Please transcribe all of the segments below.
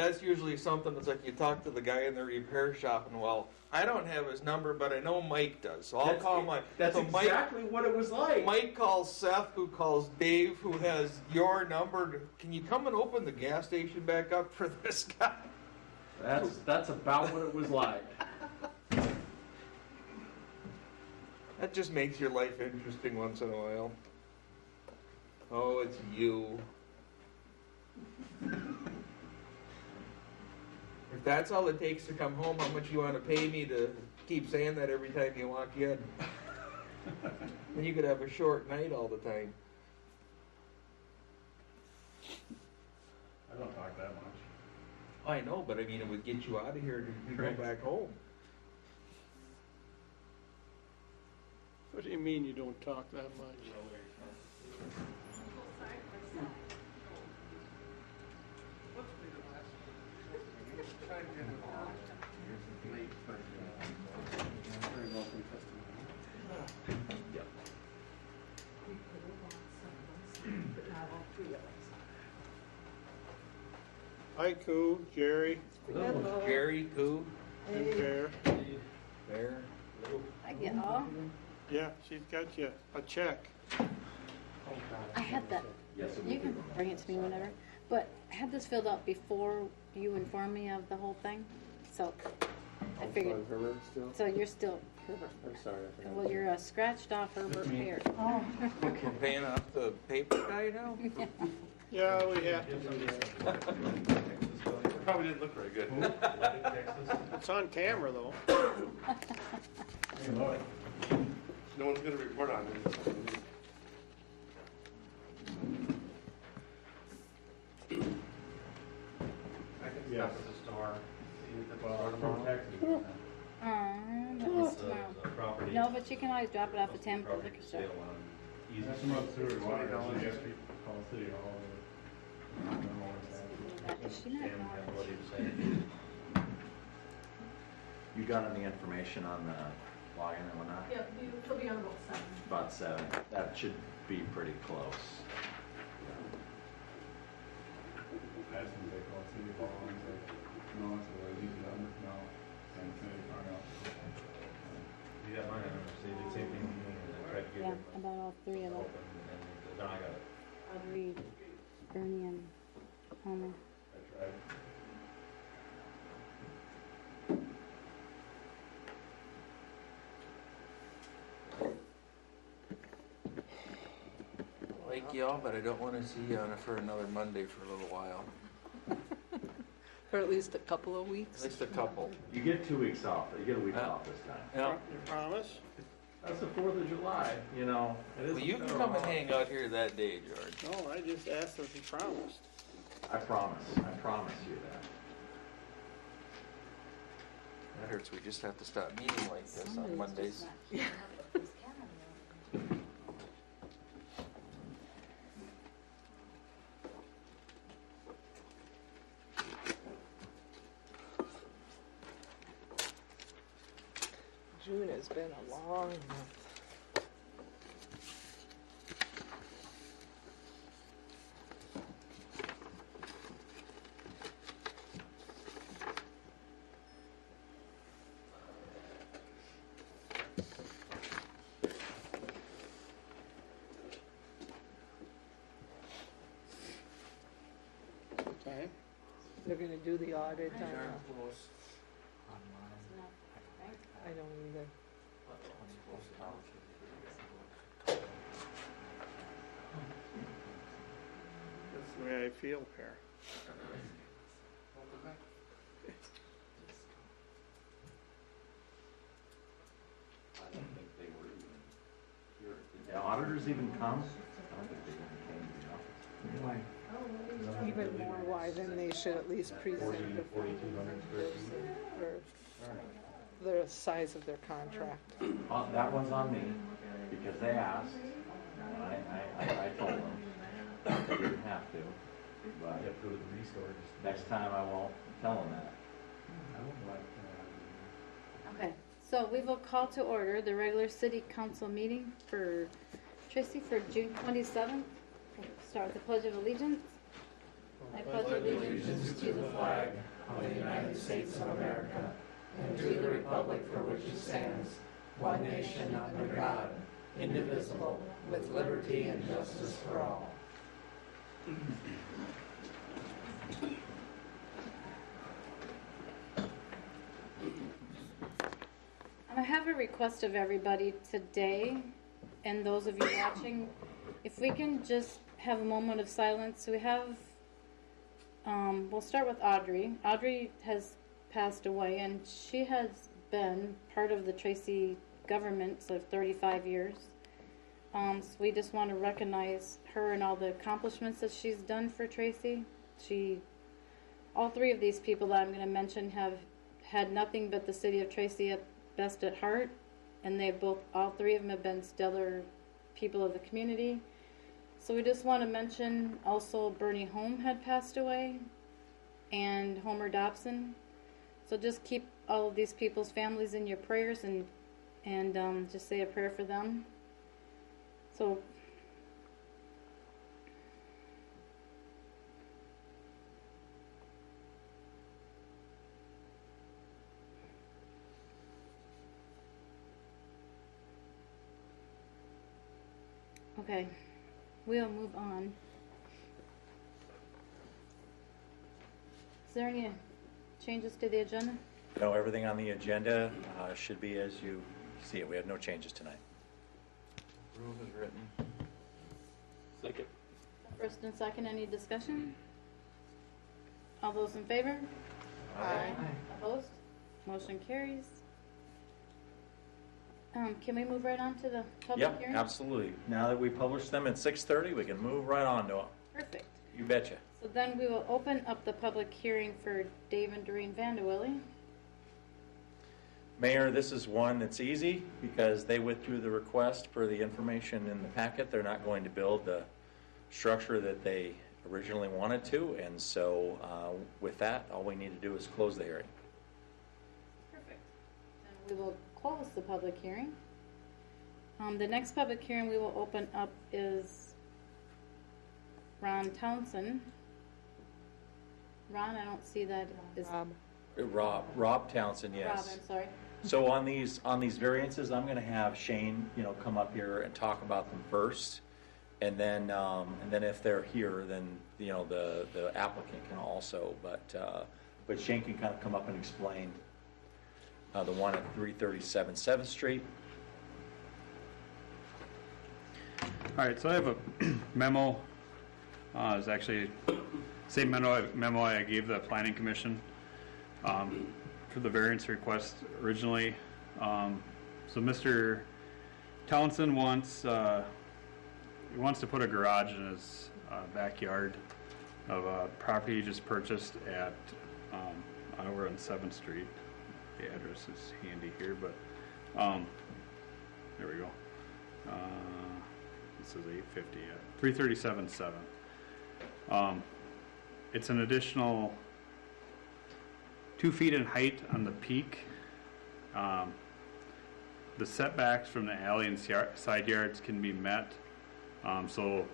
that's usually something that's like you talk to the guy in the repair shop and, well, I don't have his number, but I know Mike does. So I'll call Mike. That's so exactly what it was like. Mike calls Seth, who calls Dave, who has your number. Can you come and open the gas station back up for this guy? That's about what it was like. That just makes your life interesting once in a while. Oh, it's you. If that's all it takes to come home, how much you want to pay me to keep saying that every time you walk in? Then you could have a short night all the time. I don't talk that much. I know, but I mean, it would get you out of here to go back home. What do you mean you don't talk that much? Hi, Koo, Jerry, Hello. Jerry, Koo, and Bear. Bear. I get all. Yeah, she's got you a check. I had that. You can bring it to me whenever. But I had this filled out before you informed me of the whole thing. So I figured. Herbert still? So you're still Herbert. I'm sorry. I forgot. Well, you're a scratched off Herbert here. Oh. We're paying off the paper guy now? Yeah, we have to do that. Probably didn't look very good. It's on camera, though. No one's going to report on it. I can stop at the store. See if it's tomorrow. That was tomorrow. No, but you can always drop it off at 10 for the liquor store. That's about sewer and water. So you have to call City Hall. Is she not going? You got any information on the login and whatnot? Yep, he'll be on about 7. About 7. That should be pretty close. I asked them, they call City Hall, and he's like, no, I said, well, leave the number, no. And City Hall, you got my number, so you did the same thing with me, and I tried to get Yeah, it about all 3 of them. open, and then I got it. Audrey, Bernie, and Homer. I tried. Like y'all, but I don't want to see you on it for another Monday for a little while. For at least a couple of weeks. At least a couple. You get 2 weeks off. You get a week off this time. Yeah. You promise? That's the 4th of July, you know. It is Well, you can come and hang out here that day, George. No, I just asked if he promised. I promise you that. That hurts. We just have to stop meeting like this on Mondays. June has been a long month. Okay. They're going to do the audit on I don't either. That's the way I feel, Per. I don't think they were even here. Did the auditors even come? I don't think they even came to the office. Even more why then they should at least present the 4,200 square feet. for the size of their contract. That one's on me, because they asked, and I told them that they didn't have to, You but have to go to the restore. next time I won't tell them that. I would like Okay, so we will call to order the regular city council meeting for Tracy for June 27th. We'll start with the Pledge of Allegiance. I I pledge allegiance to the flag of the United States of America and to the republic for which it stands, one nation under God, indivisible, with liberty and justice for all. I have a request of everybody today, and those of you watching, if we can just have a moment of silence. We have, we'll start with Audrey. Audrey has passed away, and she has been part of the Tracy government for 35 years. So we just want to recognize her and all the accomplishments that she's done for Tracy. All three of these people that I'm going to mention have had nothing but the city of Tracy at best at heart, and all three of them have been stellar people of the community. So we just want to mention also Bernie Holm had passed away, and Homer Dobson. So just keep all of these people's families in your prayers, and just say a prayer for them. So okay, we'll move on. Is there any changes to the agenda? No, everything on the agenda should be as you see it. We have no changes tonight. Rule is written. Second. First and second, any discussion? All those in favor? Aye. Opposed? Motion carries. Can we move right on to the public Yep, hearing? absolutely. Now that we published them at 6:30, we can move right on to them. Perfect. You betcha. So then we will open up the public hearing for Dave and Doreen Vanderwilly. Mayor, this is one that's easy because they withdrew the request for the information in the packet. They're not going to build the structure that they originally wanted to, and so with that, all we need to do is close the hearing. Perfect. And we will close the public hearing. The next public hearing we will open up is Ron Townsend. Ron, I don't see that. Is Rob Townsend, yes. Rob, I'm sorry. So on these variances, I'm going to have Shane, come up here and talk about them first, and then if they're here, then the applicant can also. But Shane can kind of come up and explain the one at 337 7th Street. All right, so I have a memo. It's actually same memo I gave the Planning Commission for the variance request originally. So Mr. Townsend wants to put a garage in his backyard of a property he just purchased at over on 7th Street. The address is handy here, but there we go. This is 850 at 337 7th. It's an additional 2 feet in height on the peak. The setbacks from the alley and side yards can be met. So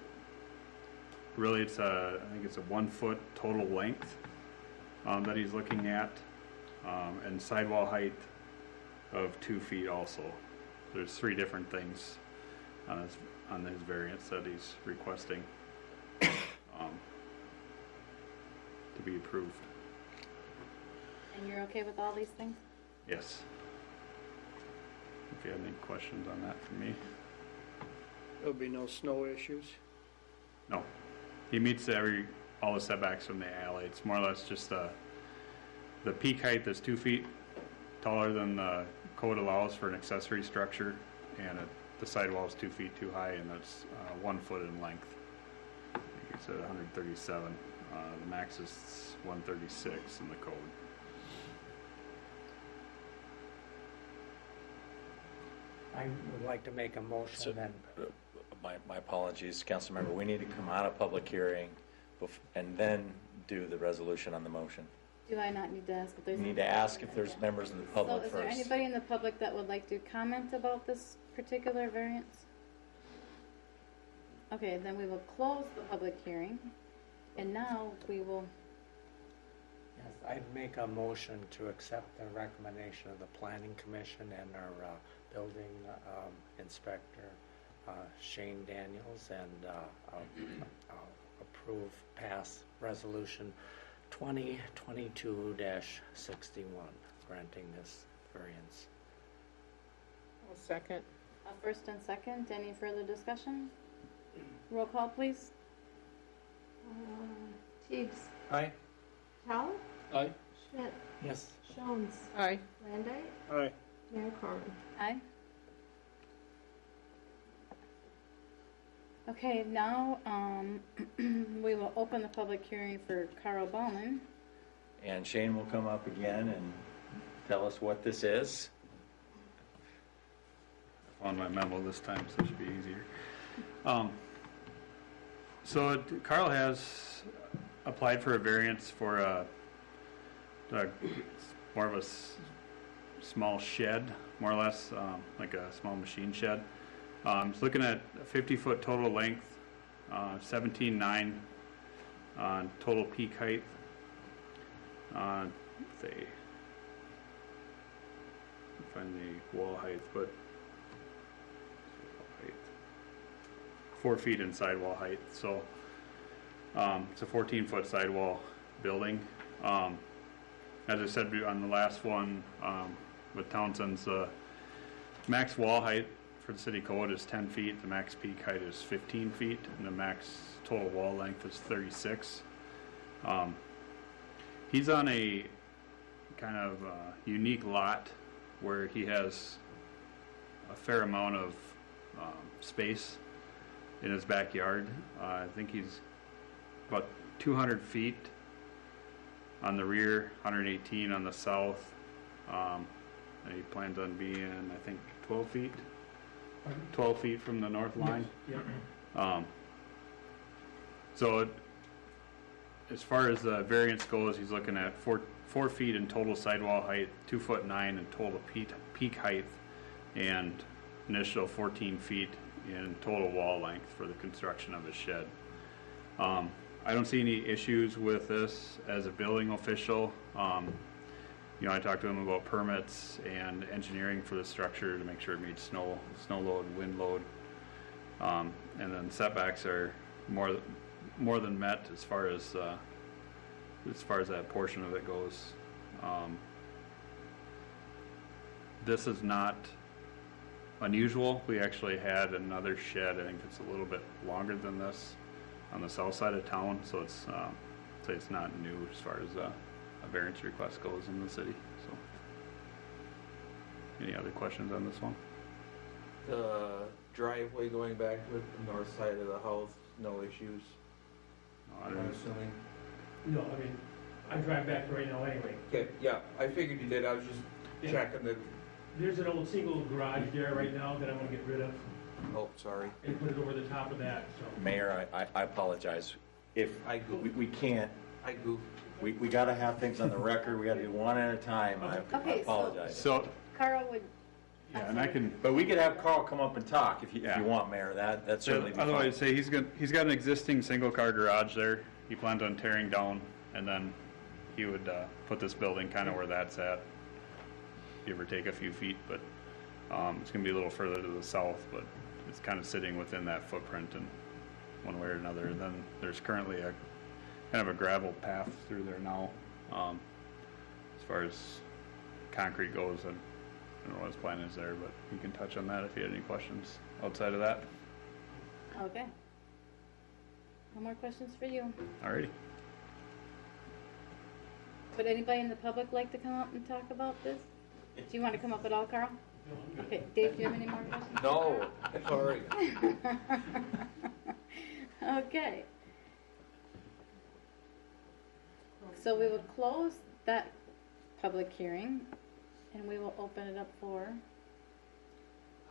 really I think it's a 1 foot total length that he's looking at, and sidewall height of 2 feet also. There's 3 different things on his variance that he's requesting to be approved. And you're okay with all these things? Yes. If you have any questions on that for me. There'll be no snow issues. No. He meets all the setbacks from the alley. It's more or less just the peak height is 2 feet taller than the code allows for an accessory structure, and the sidewall is 2 feet too high, and that's 1 foot in length. I think it's at 137. The max is 136 in the code. I would like to make a motion then. My apologies, Councilmember. We need to come out of public hearing and then do the resolution on the motion. Do I not need to ask if there's... You need to ask if there's members in the public So is first. there anybody in the public that would like to comment about this particular variance? Okay, then we will close the public hearing. And now we will, Yes, I'd make a motion to accept the recommendation of the planning commission and our building inspector, Shane Daniels, and approve pass resolution 2022-61, granting this variance. I'll second. first and second, any further discussion? Roll call, please. Teagues, Aye. Tell, Aye. Schmidt, Yes. Jones, Aye. Landite, Aye. Mayor Corman. Aye. Okay, now, we will open the public hearing for Carl Bauman. And Shane will come up again and tell us what this is. I found my memo this time, so it should be easier. So Carl has applied for a variance for more of a small shed, more or less, like a small machine shed. It's looking at a 50-foot total length, 17.9 total peak height. Say, find the wall height, but 4 feet in sidewall height. So it's a 14-foot sidewall building. As I said on the last one with Townsend's, max wall height for the city code is 10 feet. The max peak height is 15 feet, and the max total wall length is 36. He's on a kind of unique lot where he has a fair amount of space in his backyard. I think he's about 200 feet on the rear, 118 on the south, and he plans on being, I think, 12 feet. 12 feet from the north line. Yep. So as far as the variance goes, he's looking at 4 feet in total sidewall height, 2'9" in total peak height, and initial 14 feet in total wall length for the construction of his shed. I don't see any issues with this as a building official. You know, I talked to him about permits and engineering for the structure to make sure it meets snow load, wind load, and then setbacks are more than met as far as that portion of it goes. This is not unusual. We actually had another shed, I think it's a little bit longer than this, on the south side of town, so it's say it's not new as far as a variance request goes in the city. So, any other questions on this one? The driveway going back to the north side of the house, no issues, No, I I'm don't. assuming. No, I mean, I drive back right now anyway. Okay, yeah, I figured you did, I was just Yeah. checking that, There's an old single garage there right now that I'm gonna get rid of oh, sorry. and put it over the top of that, so. Mayor, I apologize. If I goofed. we can't, I goofed. we got to have things on the record. We got to do one at a time. I Okay, so- apologize. So, Carl would, yeah, and I can. But we could have Carl come up and talk if Yeah. you want, Mayor. That's certainly be fine. Otherwise, say he's got an existing single car garage there. He plans on tearing down, and then he would put this building kind of where that's at, give or take a few feet. But it's going to be a little further to the south, but it's kind of sitting within that footprint in one way or another. And then there's currently a kind of a gravel path through there now. As far as concrete goes, I don't know what his plan is there, but you can touch on that if you had any questions outside of that. okay. No more questions for you. Alrighty. Would anybody in the public like to come up and talk about this? Do you want to come up at all, Carl? Okay, Dave, do you have any more questions? No, sorry. Okay. So we will close that public hearing and we will open it up for,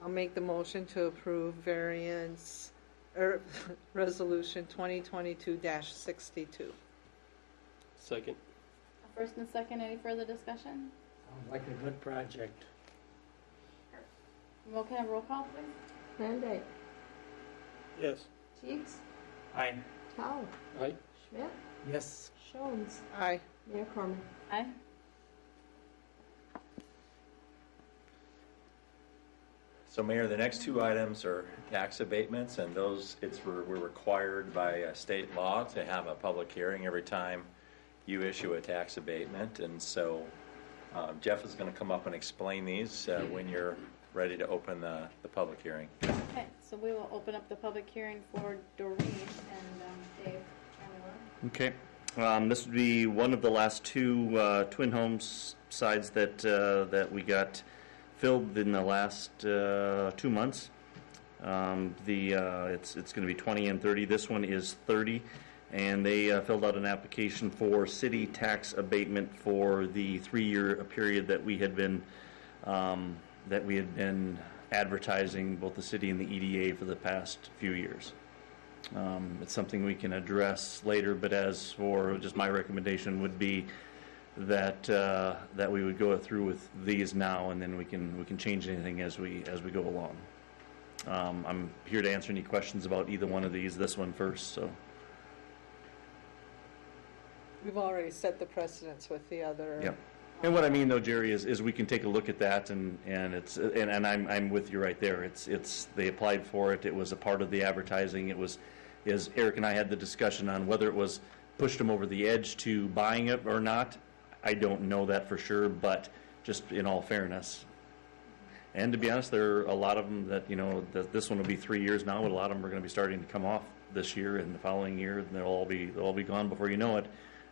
I'll make the motion to approve variance, resolution 2022-62. Second. a first and a second. Any further discussion? Sounds like a good project. Can I have roll call, please? Landite, Yes. Teagues, Aye. Tell, Aye. Schmidt, Yes. Jones, Aye. Mayor Carmen. Aye. So Mayor, the next two items are tax abatements, and those, we're required by state law to have a public hearing every time you issue a tax abatement. And so Jeff is going to come up and explain these when you're ready to open the public hearing. Okay, so we will open up the public hearing for Doreen and Dave Camula. Okay. This would be one of the last two twin homes sides that we got filled in the last 2 months. It's going to be 20 and 30. This one is 30, and they filled out an application for city tax abatement for the 3-year period that we had been advertising, both the city and the EDA, for the past few years. It's something we can address later, but as for just my recommendation would be that we would go through with these now, and then we can change anything as we go along. I'm here to answer any questions about either one of these. This one first. So We've already set the precedence with the other. yeah. And what I mean, though, Jerry, is we can take a look at that, and I'm with you right there. It's they applied for it. It was a part of the advertising. It was, as Eric and I had the discussion on whether it was pushed them over the edge to buying it or not. I don't know that for sure, but just in all fairness. And to be honest, there are a lot of them that this one will be 3 years now, but a lot of them are going to be starting to come off this year and the following year, and they'll all be gone before you know it,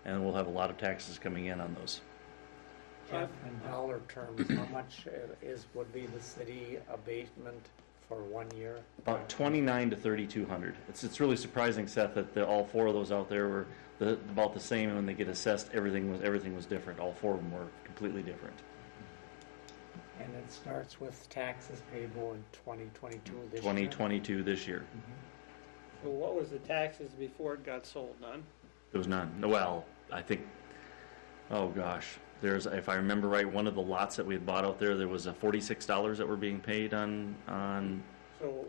and we'll have a lot of taxes coming in on those. Jeff, in dollar terms, how much would be the city abatement for 1 year? About 2,900 to 3,200. It's really surprising, Seth, that all four of those out there were about the same, and when they get assessed, everything was different. All four of them were completely different. And it starts with taxes payable in 2022 this 2022 this year. So what was the taxes before it got sold, none? There was none. Well, I think, oh gosh, if I remember right, one of the lots that we had bought out there was $46 that were being paid on. So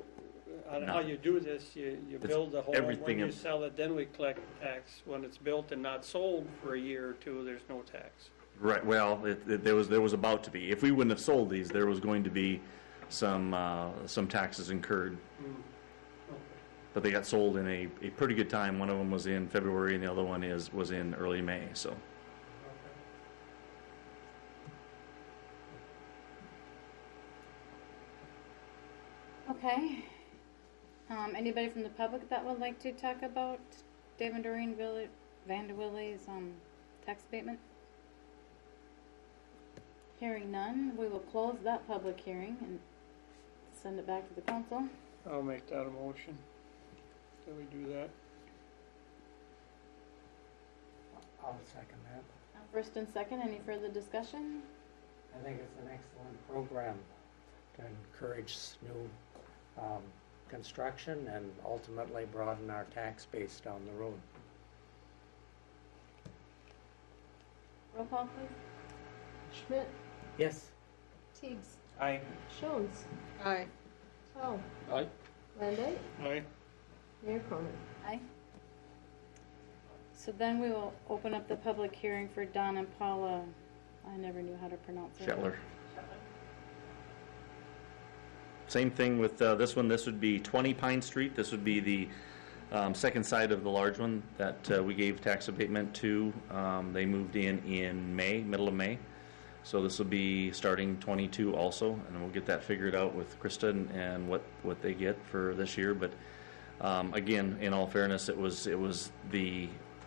on No. how you do this, you It's build the home, everything when you in- sell it, then we collect tax. When it's built and not sold for a year or two, there's no tax. Right. Well, there was about to be. If we wouldn't have sold these, there was going to be some taxes incurred. But they got sold in a pretty good time. One of them was in February, and the other one was in early May. So. Okay. Anybody from the public that would like to talk about Dave and Doreen Vanderwille's tax abatement? Hearing none, we will close that public hearing and send it back to the council. I'll make that a motion. Can we do that? I'll second that. First and second, any further discussion? I think it's an excellent program to encourage new construction and ultimately broaden our tax base down the road. Roll call, please. Schmidt, Yes. Teigs, Aye. Jones, Aye. Tell, Aye. Landay, Aye. Mayor Carmen. Aye. So then we will open up the public hearing for Don and Paula. I never knew how to pronounce it. Shetler. Same thing with this one. This would be 20 Pine Street. This would be the second side of the large one that we gave tax abatement to. They moved in May, middle of May. So this will be starting 22 also, and we'll get that figured out with Krista and what they get for this year. But again, in all fairness, it was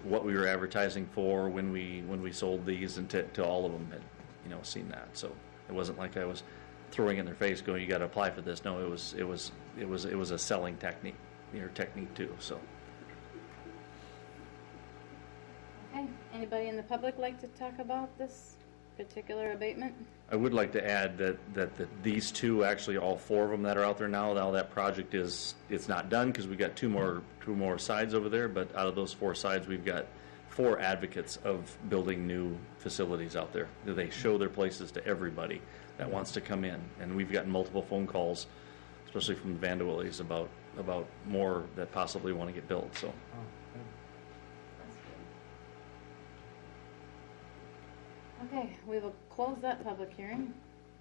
what we were advertising for when we sold these, and to all of them had seen that. So it wasn't like I was throwing it in their face going, you got to apply for this. No, it was a selling technique too. So. Okay, anybody in the public like to talk about this particular abatement? I would like to add that these two, actually all four of them that are out there now that project it's not done because we got two more sides over there, but out of those four sides we've got 4 advocates of building new facilities out there. They show their places to everybody that wants to come in, and we've gotten multiple phone calls, especially from the Vanderwilles, about more that possibly want to get built. So. Okay, we will close that public hearing,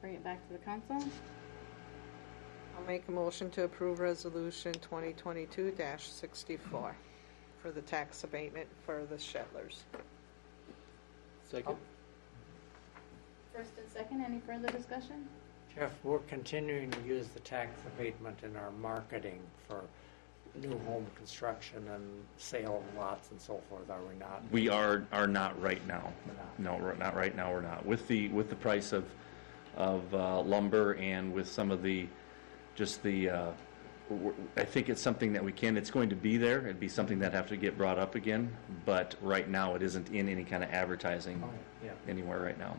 bring it back to the council. I'll make a motion to approve resolution 2022-64 for the tax abatement for the Shetlers. Second? First and second, any further discussion? Jeff, we're continuing to use the tax abatement in our marketing for new home construction and sale of lots and so forth, are we not? We are not right now. We're not. No, not right now, we're not. With the price of lumber and with some of the, just the, I think it's something that we can, it's going to be there. It'd be something that have to get brought up again, but right now it isn't in any kind of advertising Oh, yeah. anywhere right now.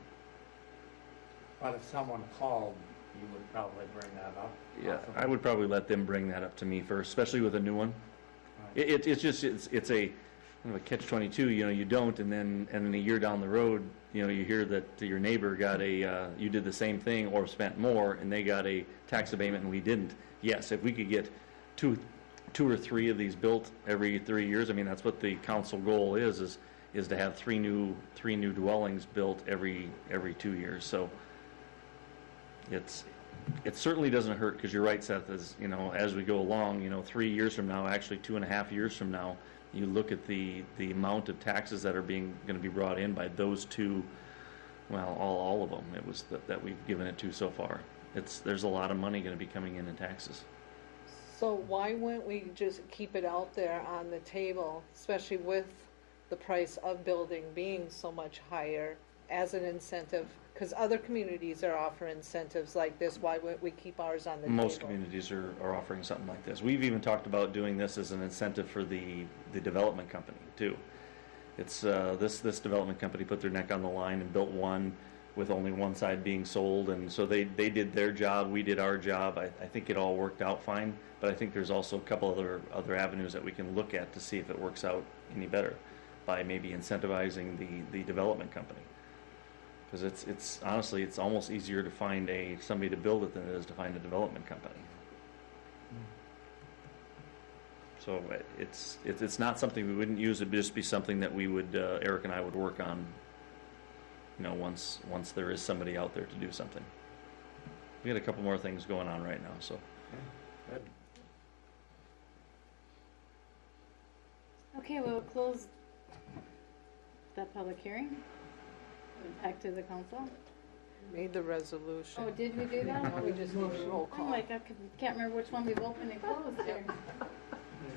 But if someone called, you would probably bring that up? Yeah, possibly? I would probably let them bring that up to me first, especially with a new one. Right. It's a kind of a catch-22. You know, you don't, and then a year down the road, you know, you hear that your neighbor got you did the same thing or spent more, and they got a tax abatement and we didn't. Yes, if we could get two or three of these built every 3 years, I mean that's what the council goal is to have three new dwellings built every 2 years. So it certainly doesn't hurt, because you're right, Seth, as you know, as we go along, you know, 3 years from now, actually 2.5 years from now, you look at the amount of taxes that are going to be brought in by those two, well, all of them. It was that we've given it to so far. There's a lot of money going to be coming in taxes. So why wouldn't we just keep it out there on the table, especially with the price of building being so much higher, as an incentive? Because other communities are offering incentives like this. Why wouldn't we keep ours on the Most table? communities are offering something like this. We've even talked about doing this as an incentive for the development company too. It's this development company put their neck on the line and built one with only one side being sold, and so they did their job, we did our job. I think it all worked out fine, but I think there's also a couple other avenues that we can look at to see if it works out any better by maybe incentivizing the development company. Because it's honestly, it's almost easier to find somebody to build it than it is to find a development company. So it's not something we wouldn't use. It'd just be something that we would, Eric and I would work on, you know, once there is somebody out there to do something. We got a couple more things going on right now, so. Good. Okay, we'll close that public hearing. Back to the council. Made the resolution. Oh, did we do that? No, we just need a roll Oh call. my God, can't remember which one we've opened and closed here.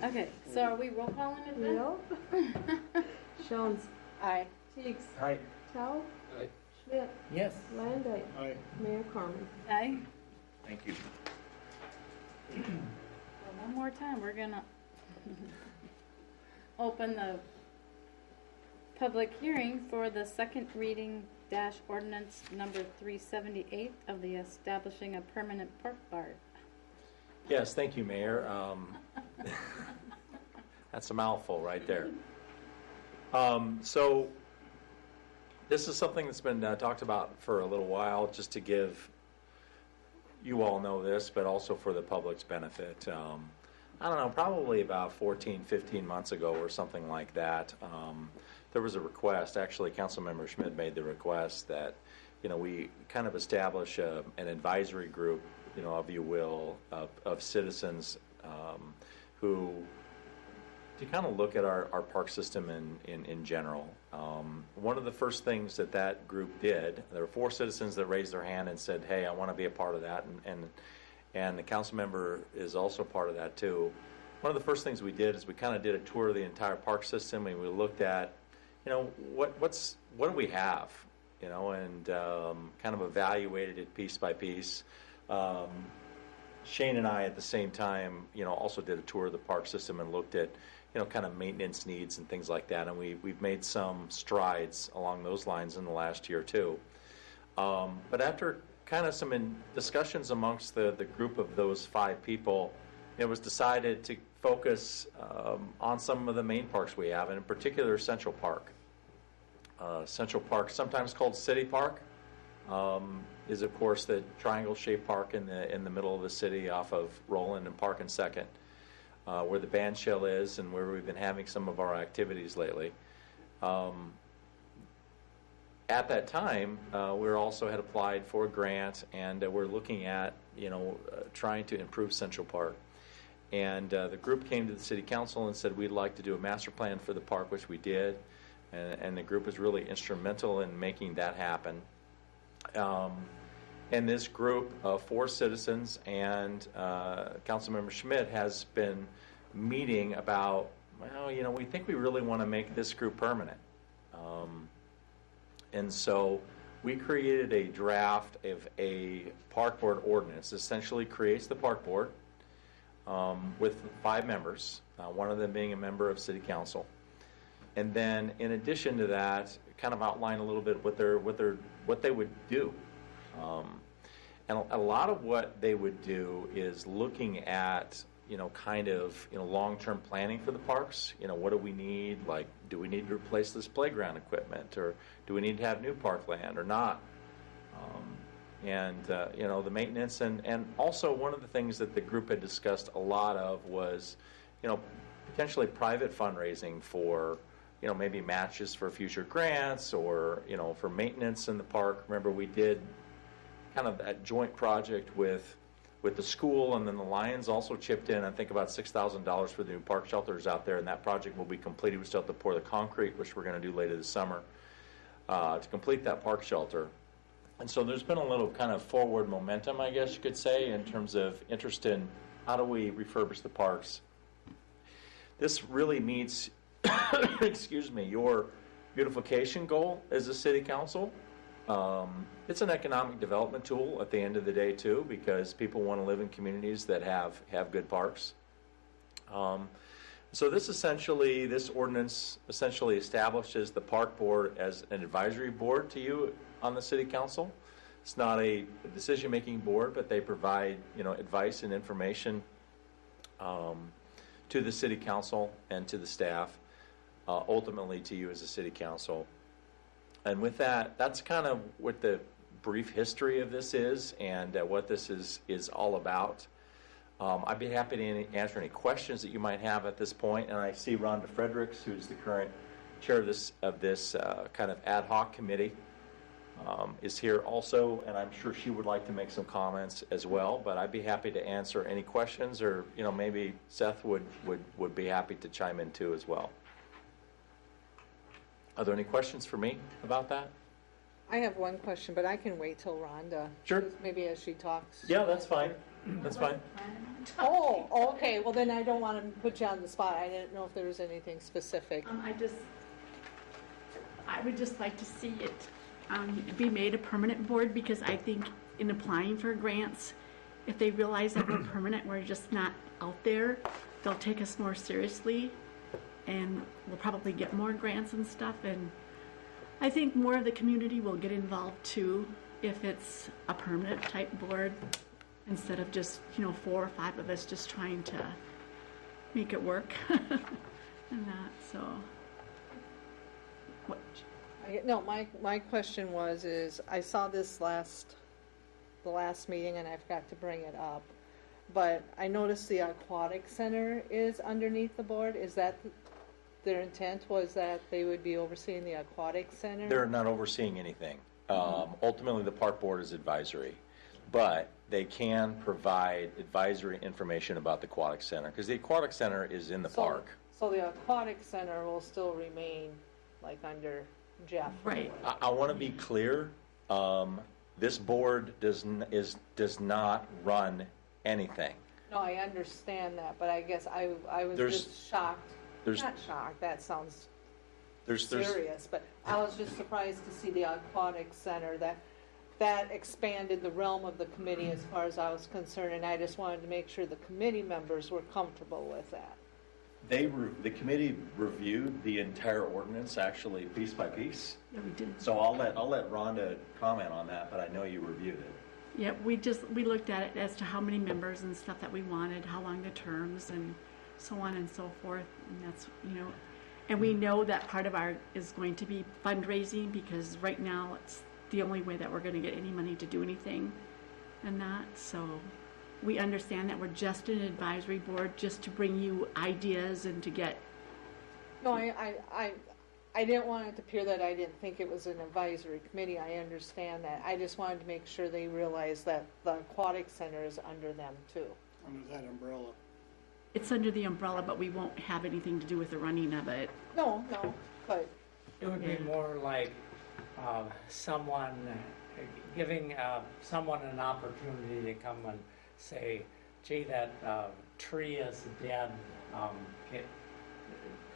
Okay, so are we roll calling it then? Yep. Jones. Aye. Cheeks. Aye. Tao. Aye. Schmidt. Yes. Landay. Aye. Mayor Carmen. Aye. Thank you. Well, one more time, we're gonna open the public hearing for the second reading dash ordinance number 378 of the establishing a permanent pork barn. Yes, thank you, Mayor. That's a mouthful right there. So this is something that's been talked about for a little while, just to give you all know this, but also for the public's benefit. I don't know, probably about 14, 15 months ago or something like that, there was a request. Actually, Councilmember Schmidt made the request that, you know, we kind of establish an advisory group, you know, if you will, of citizens who, to kind of look at our park system in general. One of the first things that group did, there were 4 citizens that raised their hand and said, hey, I want to be a part of that, and the council member is also part of that too. One of the first things we did is we kind of did a tour of the entire park system, and we looked at, you know, what do we have, you know, and kind of evaluated it piece by piece. Shane and I at the same time, you know, also did a tour of the park system and looked at, you know, kind of maintenance needs and things like that, and we've made some strides along those lines in the last year too. But after kind of some discussions amongst the group of those 5 people, it was decided to focus on some of the main parks we have, and in particular Central Park. Central Park, sometimes called City Park, is of course the triangle-shaped park in the middle of the city off of Roland and Park and 2nd, where the band shell is and where we've been having some of our activities lately. at that time, we also had applied for a grant, and we're looking at, trying to improve Central Park. And the group came to the city council and said, we'd like to do a master plan for the park, which we did. And the group was really instrumental in making that happen. And this group of 4 citizens and Councilmember Schmidt has been meeting about, well, we think we really want to make this group permanent. And so we created a draft of a park board ordinance. Essentially creates the park board with 5 members, one of them being a member of city council. And then in addition to that, kind of outline a little bit what they would do. And a lot of what they would do is looking at, long-term planning for the parks. What do we need? Like, do we need to replace this playground equipment, or do we need to have new parkland or not? The maintenance, and also one of the things that the group had discussed a lot of was, potentially private fundraising for, maybe matches for future grants, or, for maintenance in the park. Remember, we did kind of that joint project with the school, and then the Lions also chipped in, I think, about $6,000 for the new park shelters out there, and that project will be completed. We still have to pour the concrete, which we're going to do later this summer, to complete that park shelter. And so there's been a little kind of forward momentum, I guess you could say, in terms of interest in how do we refurbish the parks. This really meets, your beautification goal as a city council. It's an economic development tool at the end of the day too, because people want to live in communities that have good parks. So this ordinance essentially establishes the park board as an advisory board to you on the city council. It's not a decision-making board, but they provide advice and information to the city council and to the staff, ultimately to you as a city council. And with that, that's kind of what the brief history of this is, and what this is all about. I'd be happy to answer any questions that you might have at this point. And I see Rhonda Fredericks, who's the current chair of this kind of ad hoc committee, is here also, and I'm sure she would like to make some comments as well. But I'd be happy to answer any questions, or maybe Seth would be happy to chime in too as well. Are there any questions for me about that? I have one question, but I can wait till Rhonda. Sure. Maybe as she talks. Yeah, that's fine. That's fine. Oh, okay. Well, then I don't want to put you on the spot. I didn't know if there was anything specific. I would just like to see it be made a permanent board, because I think in applying for grants, if they realize that we're permanent, we're just not out there, they'll take us more seriously, and we'll probably get more grants and stuff. And I think more of the community will get involved too if it's a permanent type board, instead of just 4 or 5 of us just trying to make it work and that. So what? No, my question is I saw this the last meeting, and I forgot to bring it up, but I noticed the aquatic center is underneath the board. Is that their intent, was that they would be overseeing the aquatic center? They're not overseeing anything. Ultimately, the park board is advisory, but they can provide advisory information about the aquatic center, because the aquatic center is in the park. So the aquatic center will still remain like under Jeff. Right. I want to be clear. This board does not run anything. No, I understand that, but I guess I was just shocked. Not shocked. That sounds serious, but I was just surprised to see the aquatic center that expanded the realm of the committee as far as I was concerned, and I just wanted to make sure the committee members were comfortable with that. The committee reviewed the entire ordinance, actually, piece by piece. Yeah, we did. So I'll let Rhonda comment on that, but I know you reviewed it. Yeah, we looked at it as to how many members and stuff that we wanted, how long the terms, and so on and so forth. And that's, and we know that part of our is going to be fundraising, because right now it's the only way that we're going to get any money to do anything and that. So we understand that we're just an advisory board, just to bring you ideas and to get. No, I didn't want it to appear that I didn't think it was an advisory committee. I understand that. I just wanted to make sure they realize that the aquatic center is under them too. Under that umbrella. It's under the umbrella, but we won't have anything to do with the running of it. No, but It would be more like someone giving someone an opportunity to come and say, gee, that tree is dead.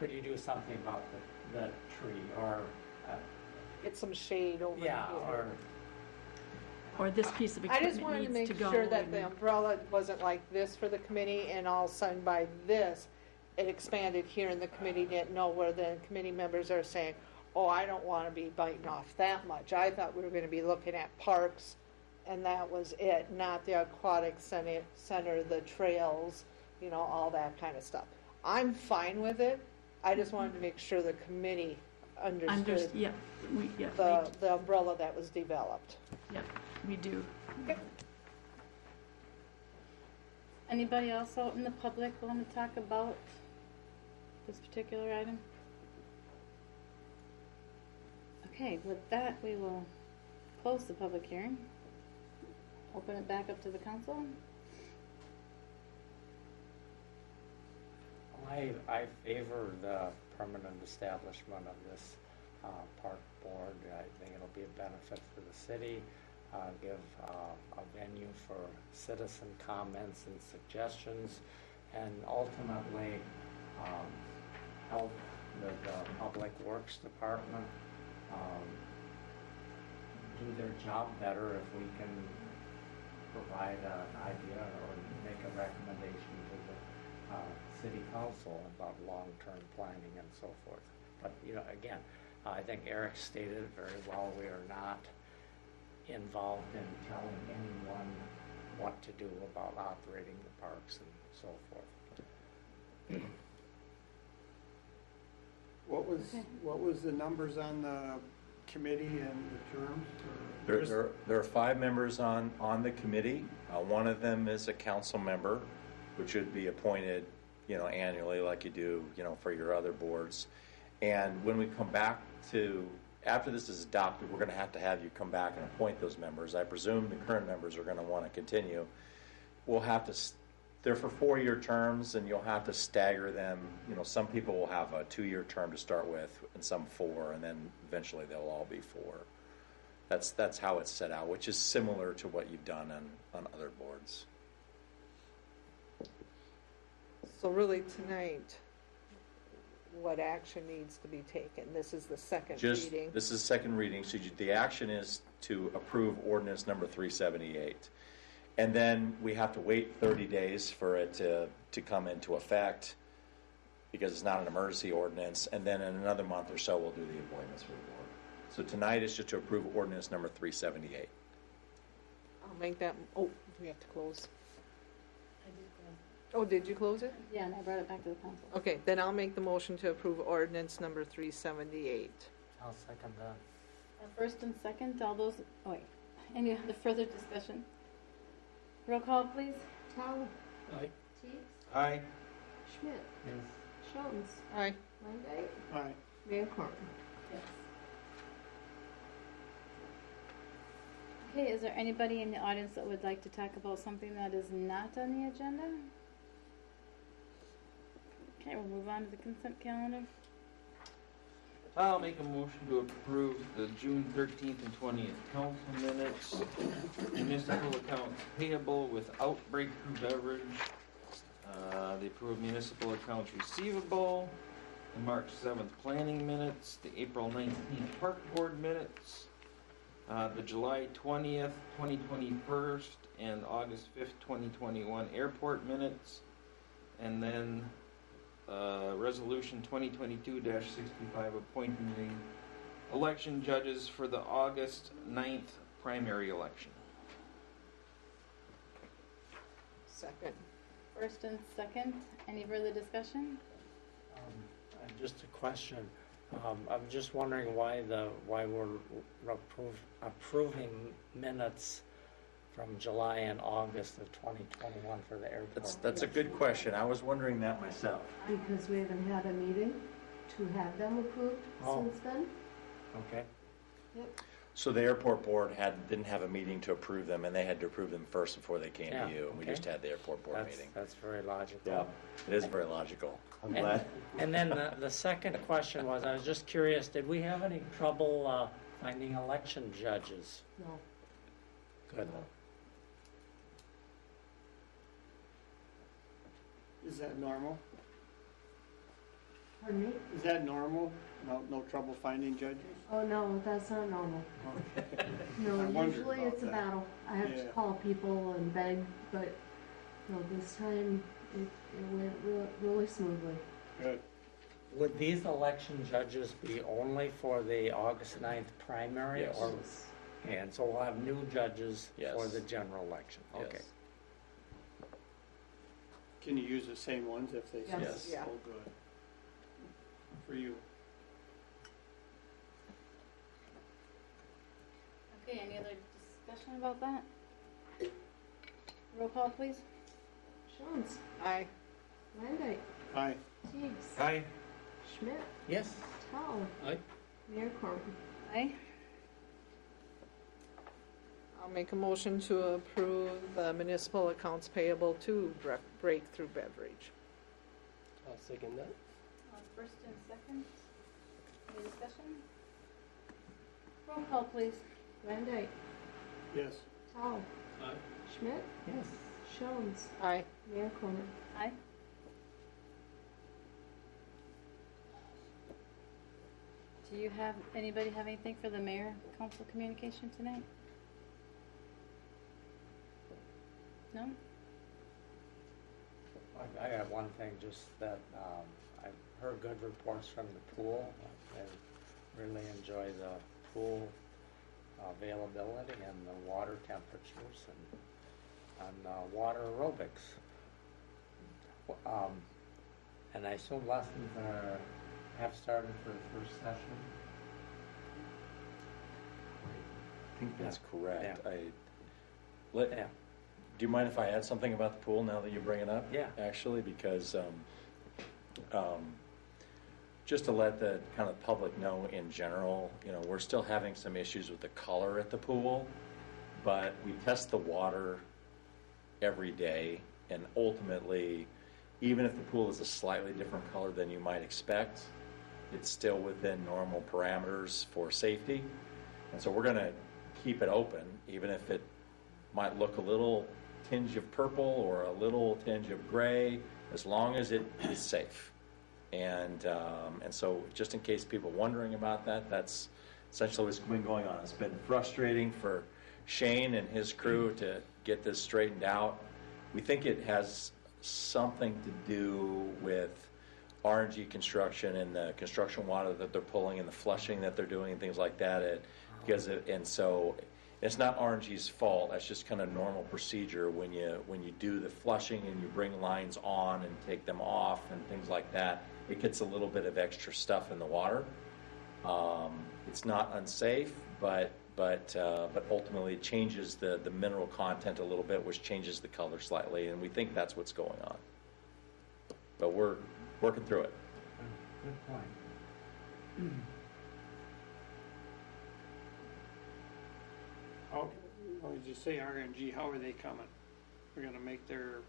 Could you do something about the tree? Or get some shade over yeah, here. Or this piece of I just equipment wanted to needs make to go. sure that the and- umbrella wasn't like this for the committee, and all of a sudden by this, it expanded here, and the committee didn't know, where the committee members are saying, oh, I don't want to be biting off that much. I thought we were going to be looking at parks, and that was it, not the aquatic center, the trails, all that kind of stuff. I'm fine with it. I just wanted to make sure the committee understood Yeah, the umbrella that was developed. we do. Anybody else out in the public want to talk about this particular item? Okay, with that, we will close the public hearing. Open it back up to the council. I favor the permanent establishment of this park board. I think it'll be a benefit for the city, give a venue for citizen comments and suggestions, and ultimately help the Public Works Department do their job better if we can provide an idea or make a recommendation to the city council about long-term planning and so forth. But, again, I think Eric stated it very well. We are not involved in telling anyone what to do about operating the parks and so forth. What was the numbers on the committee and the terms? There are 5 members on the committee. One of them is a council member, which would be appointed, annually like you do, for your other boards. And when we come back after this is adopted, we're going to have you come back and appoint those members. I presume the current members are going to want to continue. We'll have to, they're for 4-year terms, and you'll have to stagger them. Some people will have a 2-year term to start with, and some 4, and then eventually they'll all be 4. That's how it's set out, which is similar to what you've done on other boards. So really tonight, what action needs to be taken? This is the second reading. This is second reading, so the action is to approve ordinance number 378. And then we have to wait 30 days for it to come into effect, because it's not an emergency ordinance, and then in another month or so we'll do the appointments for the board. So tonight is just to approve ordinance number 378. I'll make that, we have to close. Oh, did you close it? Yeah, and I brought it back to the council. Okay, then I'll make the motion to approve ordinance number 378. I'll second that. First and second, all those, any other further discussion? Roll call, please. Towle. Aye. Teets. Aye. Schmidt. Yes. Jones. Aye. Monday. Aye. Mayor Carter. Yes. Okay, is there anybody in the audience that would like to talk about something that is not on the agenda? Okay, we'll move on to the consent calendar. I'll make a motion to approve the June 13th and 20th council minutes, municipal accounts payable without breakthrough beverage, the approved municipal accounts receivable, the March 7th planning minutes, the April 19th park board minutes, the July 20th, 2021, and August 5th, 2021 airport minutes, and then Resolution 2022-65 appointing the election judges for the August 9th primary election. Second. First and second, any further discussion? Just a question. I'm just wondering why we're approving minutes from July and August of 2021 for the airport. That's a good question. I was wondering that myself. Because we haven't had a meeting. to have them approved Oh. since then. Okay. So the airport board didn't have a meeting to approve them, and they had to approve them first before they came Yeah, to you. And we okay. just had the airport board meeting. That's very logical. Yeah, it is very logical. I'm And- glad. And then the second question was, I was just curious, did we have any trouble finding election judges? No. Good. Is that normal? Pardon me? Is that normal? No trouble finding judges? Oh, no, that's not normal. I No, wondered usually about it's a that. battle. I have to Yeah. call people and beg, but no, this time it went really smoothly. Good. Would these election judges be only for the August 9th primary? Yes. Or, and so we'll have new judges for Yes. the general election? Yes. Okay. Can you use the same ones if they say? Yes. Yeah. Oh, good. For you. Okay, any other discussion about that? Roll call, please. Jones, Aye. Landay, Aye. Teagues, Aye. Schmidt, Yes? Towle, Aye. Mayor Corbin. Aye. I'll make a motion to approve the municipal accounts payable to Breakthrough Beverage. I'll second that. First and second. Any discussion? Roll call, please. Landay, Yes. Towle, Aye. Schmidt, Yes. Jones, Aye. Mayor Corbin. Aye. Do you have, anybody have anything for the mayor council communication tonight? No? I have one thing, just that I've heard good reports from the pool. I really enjoy the pool availability and the water temperatures and water aerobics. And I assume lessons have started for the first session? I think that's correct. Yeah. Yeah. Do you mind if I add something about the pool now that you bring it up? Yeah. Actually, because just to let the kind of public know in general, we're still having some issues with the color at the pool, but we test the water every day, and ultimately, even if the pool is a slightly different color than you might expect, it's still within normal parameters for safety. And so we're going to keep it open, even if it might look a little tinge of purple or a little tinge of gray, as long as it is safe. And so just in case people are wondering about that, that's essentially what's been going on. It's been frustrating for Shane and his crew to get this straightened out. We think it has something to do with RNG construction and the construction water that they're pulling and the flushing that they're doing and things like that. And so it's not RNG's fault. That's just kind of normal procedure when you do the flushing and you bring lines on and take them off and things like that. It gets a little bit of extra stuff in the water. It's not unsafe, but ultimately it changes the mineral content a little bit, which changes the color slightly, and we think that's what's going on. But we're working through it. Good point. How, when you say RNG, how are they coming? We're gonna make their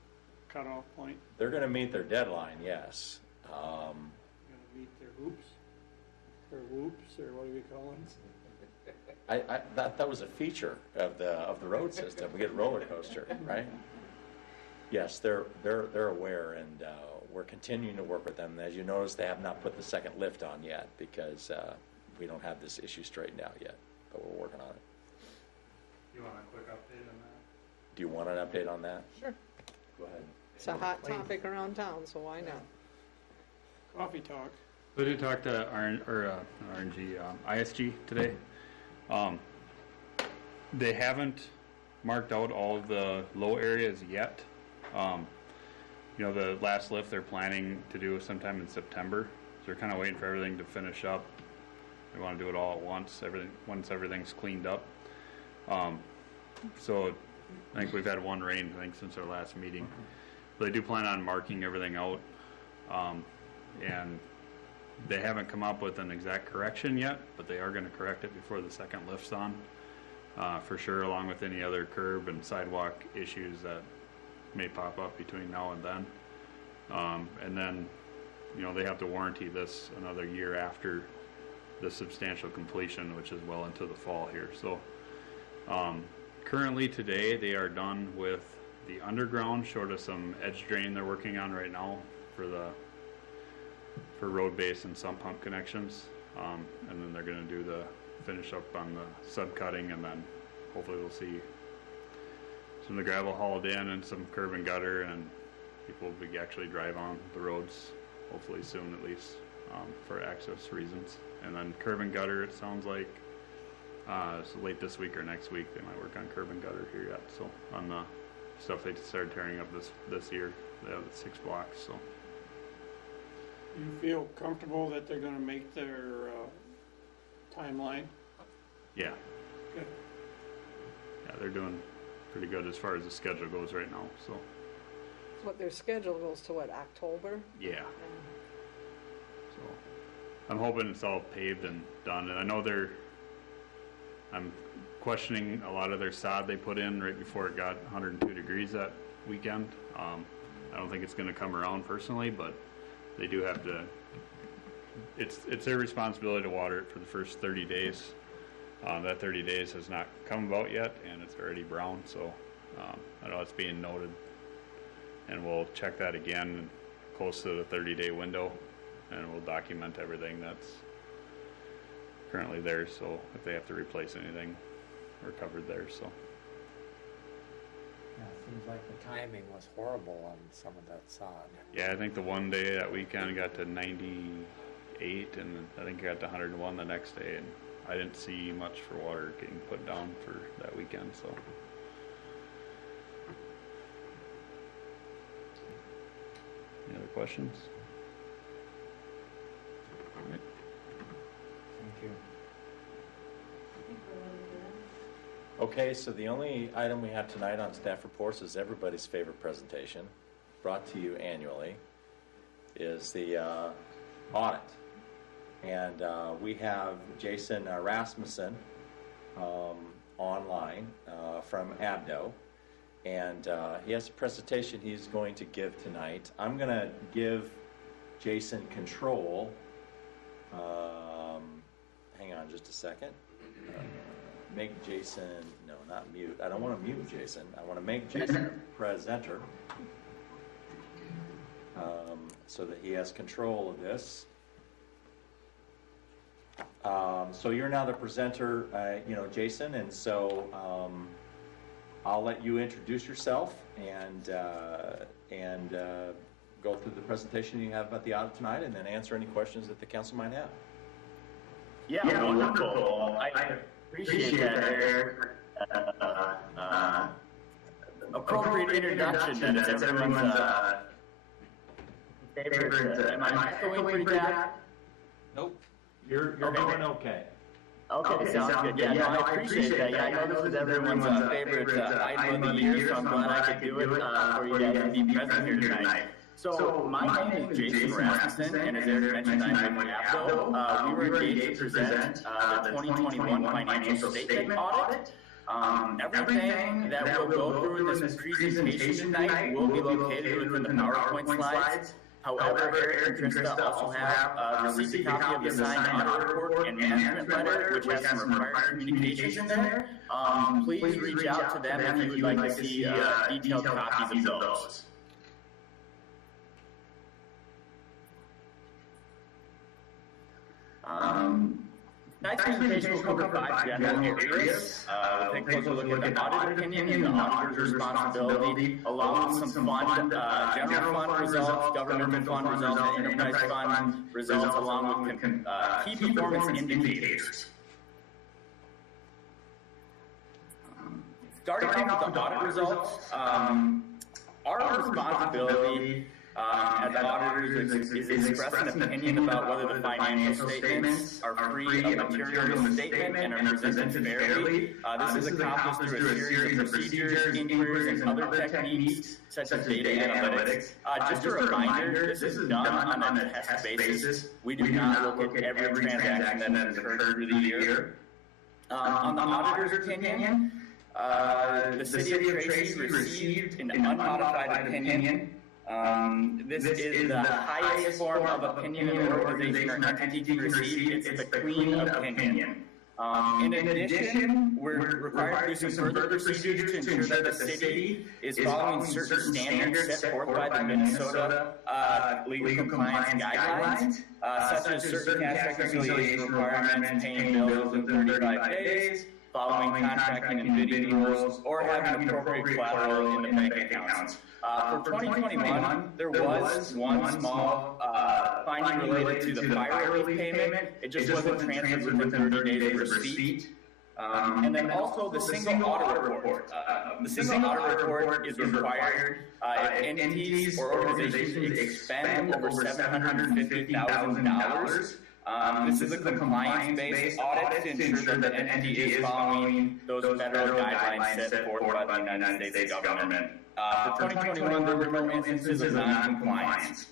cutoff point? They're going to meet their deadline, yes. Gonna meet their hoops? Or whoops, or what do we call them? That was a feature of the road system. We get a roller coaster, right? Yes, they're aware, and we're continuing to work with them. As you notice, they have not put the second lift on yet because we don't have this issue straightened out yet, but we're working on it. You want a quick update on that? Do you want an update on that? Sure. Go ahead. It's a hot topic around town, so why not? Coffee talk. We did talk to RNG, ISG today. They haven't marked out all of the low areas yet. The last lift they're planning to do sometime in September. So they're kind of waiting for everything to finish up. They want to do it all at once, once everything's cleaned up. So I think we've had one rain, since our last meeting. But they do plan on marking everything out. And They haven't come up with an exact correction yet, but they are gonna correct it before the second lift's on, for sure, along with any other curb and sidewalk issues that may pop up between now and then. And then, you know, they have to warranty this another year after the substantial completion, which is well into the fall here. So, currently today, they are done with the underground, short of some edge drain they're working on right now for road base and sump pump connections. And then they're gonna do the finish up on the subcutting, and then hopefully we'll see some of the gravel hauled in and some curb and gutter, and people will be actually drive on the roads hopefully soon, at least, for access reasons. And then curb and gutter, it sounds like so late this week or next week they might work on curb and gutter here yet. So on the stuff they started tearing up this year, they have 6 blocks. So You feel comfortable that they're gonna make their timeline? yeah, Good. yeah, they're doing pretty good as far as the schedule goes right now. So What their schedule goes to, what, October? yeah. So I'm hoping it's all paved and done. And I know I'm questioning a lot of their sod they put in right before it got 102 degrees that weekend. I don't think it's going to come around personally, but they do have to, it's their responsibility to water it for the first 30 days. That 30 days has not come about yet, and it's already brown. So I know it's being noted, and we'll check that again close to the 30-day window, and we'll document everything that's currently there, so if they have to replace anything, we're covered there. So Yeah, it seems like the timing was horrible on some of that sod. yeah, I think the one day that weekend got to 98, and I think it got to 101 the next day, and I didn't see much for water getting put down for that weekend. So any other questions? All right. Thank you. Okay, so the only item we have tonight on staff reports is everybody's favorite presentation, brought to you annually, is the audit. And we have Jason Rasmussen online from Abdo, and he has a presentation he's going to give tonight. I'm going to give Jason control. Hang on just a second. Make Jason, no, not mute. I don't want to mute Jason. I want to make Jason presenter so that he has control of this. So you're now the presenter, Jason, and so I'll let you introduce yourself and go through the presentation you have about the audit tonight, and then answer any questions that the council might have. Yeah, wonderful. I appreciate that, Eric. Appropriate introduction. That's everyone's favorite. Am I echoing pretty bad? Nope. You're going okay. Okay, sounds good. Yeah, no, I appreciate that. Yeah, I know this is everyone's favorite item of the year, so I'm glad I could do it for you guys to be present here tonight. So my name is Jason Rasmussen, and as Eric mentioned, I'm with Abdo. We were engaged to present the 2021 financial statement audit. Everything that we'll go through in this presentation tonight will be located within the PowerPoint slides. However, Eric and Krista also have received a copy of the signed audit report and management letter, which has some required communications in there. Please reach out to them if you would like to see detailed copies of those. Tonight's presentation will cover 5 general areas. We'll take a closer look at the audit opinion, the auditor's responsibility, along with some fund, general fund results, government fund results, and enterprise fund results, along with key performance indicators. Starting off with the audit results, our responsibility as auditors, is express an opinion about whether the financial statements are free of material misstatement and are presented fairly. This is accomplished through a series of procedures, inquiries, and other techniques such as data analytics. Just a reminder, this is done on a test basis. We do not look at every transaction that has occurred through the year. On the auditor's opinion, the city of Tracy received an unmodified opinion. This is the highest form of opinion an organization or entity can receive. It's the clean opinion. In addition, we're required to do some further procedures to ensure that the city is following certain standards set forth by the Minnesota legal compliance guidelines, such as certain cash reconciliation requirements, paying bills in 35 days, following contracting and bidding rules, or having appropriate collateral in the bank accounts. For 2021, there was one small finding related to the fire relief payment. It just wasn't transferred within 30 days of receipt. And then also the single audit report. The single audit report is required if entities or organizations expend over $750,000. This is a compliance-based audit to ensure that the entity is following those federal guidelines set forth by the United States government. For 2021, there were no instances of non-compliance.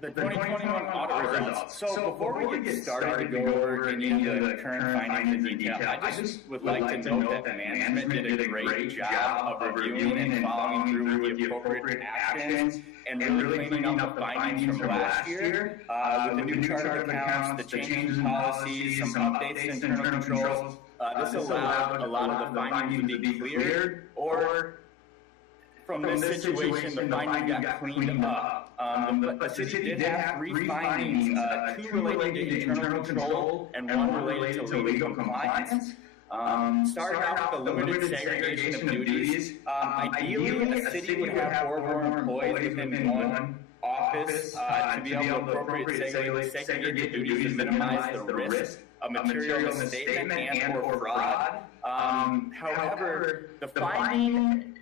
The 2021 audit results. So before we get started to go over any of the current findings in detail, I just would like to note that management did a great job of reviewing and following through with the appropriate actions and really cleaning up the findings from last year with the new chart of accounts, the changes in policies, some updates to internal controls. This allowed a lot of the findings to be cleared, or from this situation, the findings got cleaned up. The city did have 3 findings, 2 related to internal control and 1 related to legal compliance. Starting out with the limited segregation of duties, ideally a city would have 4 or more employees within one office to be able to appropriately segregate the duties and minimize the risk of material misstatement and or fraud. However, the finding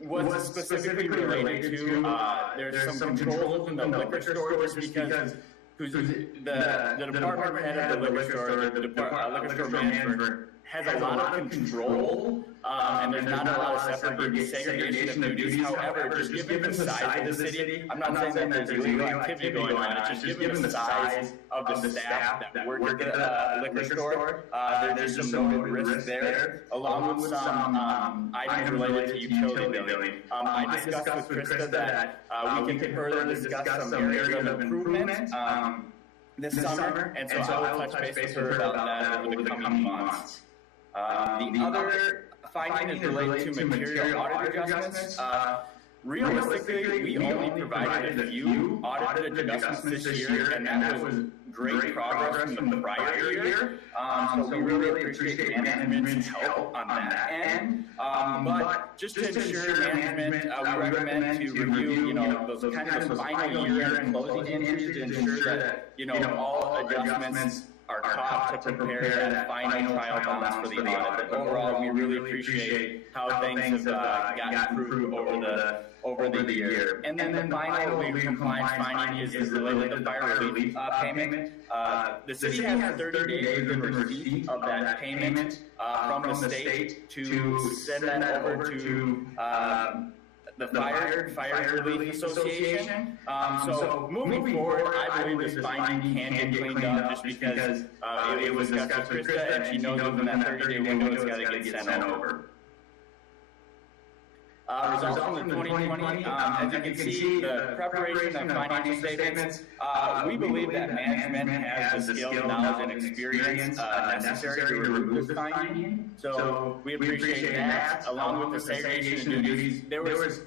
was specifically related to there's some controls in the liquor store just because the department head of the liquor store, the liquor store manager, has a lot of control, and there's not a lot of segregation of duties. However, just given the size of the city, I'm not saying that there's illegal activity going on, it's just given the size of the staff that work at the liquor store, there's just some risk there, along with some items related to utility billing. I discussed with Krista that we can further discuss some areas of improvement this summer, and so I will touch base with her about that over the coming months. The other finding is related to material audit adjustments. Realistically, we only provided a few audited adjustments this year, and that was great progress from the prior year. So we really appreciate management's help on that end. But just to ensure management, we recommend to review, those kind of those final year and closing entries to ensure that, all adjustments are caught to prepare that final trial balance for the audit. But overall, we really appreciate how things have gotten improved over the year. And then the final legal compliance finding is related to fire relief payment. The city has 30 days in receipt of that payment from the state to send that over to the Fire Relief Association. So moving forward, I believe this finding can get cleaned up just because it was discussed with Krista and she knows within that 30-day window it's got to get sent over. Results from the 2020, as you can see, the preparation of financial statements, we believe that management has the skills, knowledge, and experience necessary to remove the finding. So we appreciate that, along with the segregation of duties. There was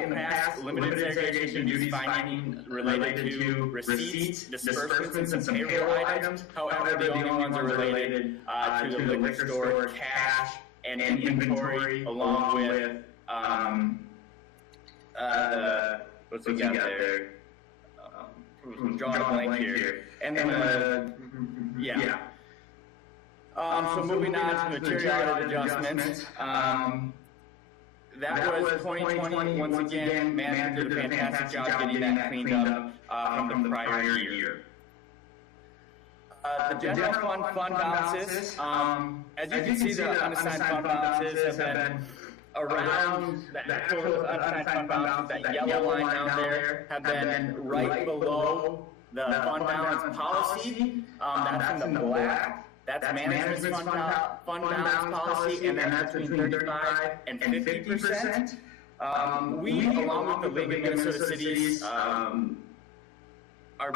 in the past, limited segregation of duties finding related to receipts, disbursements, and some payroll items. However, the only ones are related to the liquor store, cash, and inventory, along with what's we got there? Drawing a blank here. And then so moving on to material audit adjustments. that was 2020. Once again, management did a fantastic job getting that cleaned up from the prior year. The general fund balances, as you can see, the unassigned fund balances have been around that total unassigned fund balance, that yellow line down there, have been right below the fund balance policy. That's in the black. That's management's fund balance policy, and that's between 35 and 50%. We, along with the League of Minnesota Cities, are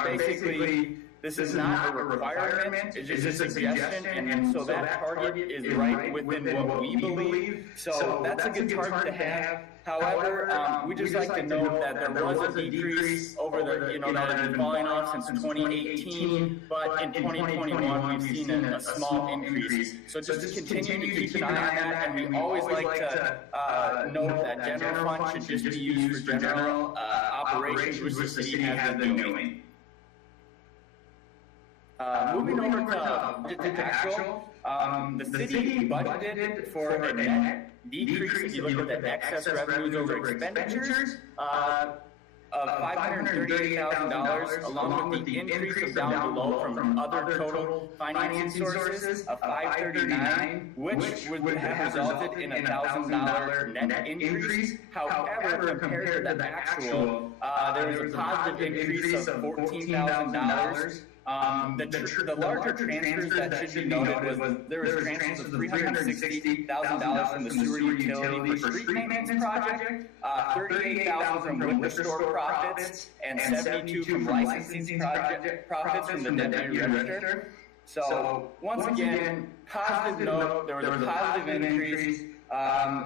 basically, this is not a requirement, it's just a suggestion, and so that target is right within what we believe. So that's a good target to have. However, we just like to note that there was a decrease over the, that has been falling off since 2018, but in 2021 we've seen a small increase. So just to continue to keep an eye on that, and we always like to note that general fund should just be used for general operations, which the city has been doing. Moving over to actual, the city budgeted for a net decrease, if you look at the excess revenues over expenditures, of $538,000, along with the increase of down below from other total financing sources of $539,000, which would have resulted in a $1,000 net increase. However, compared to the actual, there was a positive increase of $14,000. The larger transfers that should be noted was there was transfers of $360,000 from the sewer utility for street maintenance project, $38,000 from liquor store profits, and $72,000 from licensing project profits from the deputy register. So once again, positive note, there was a positive increase.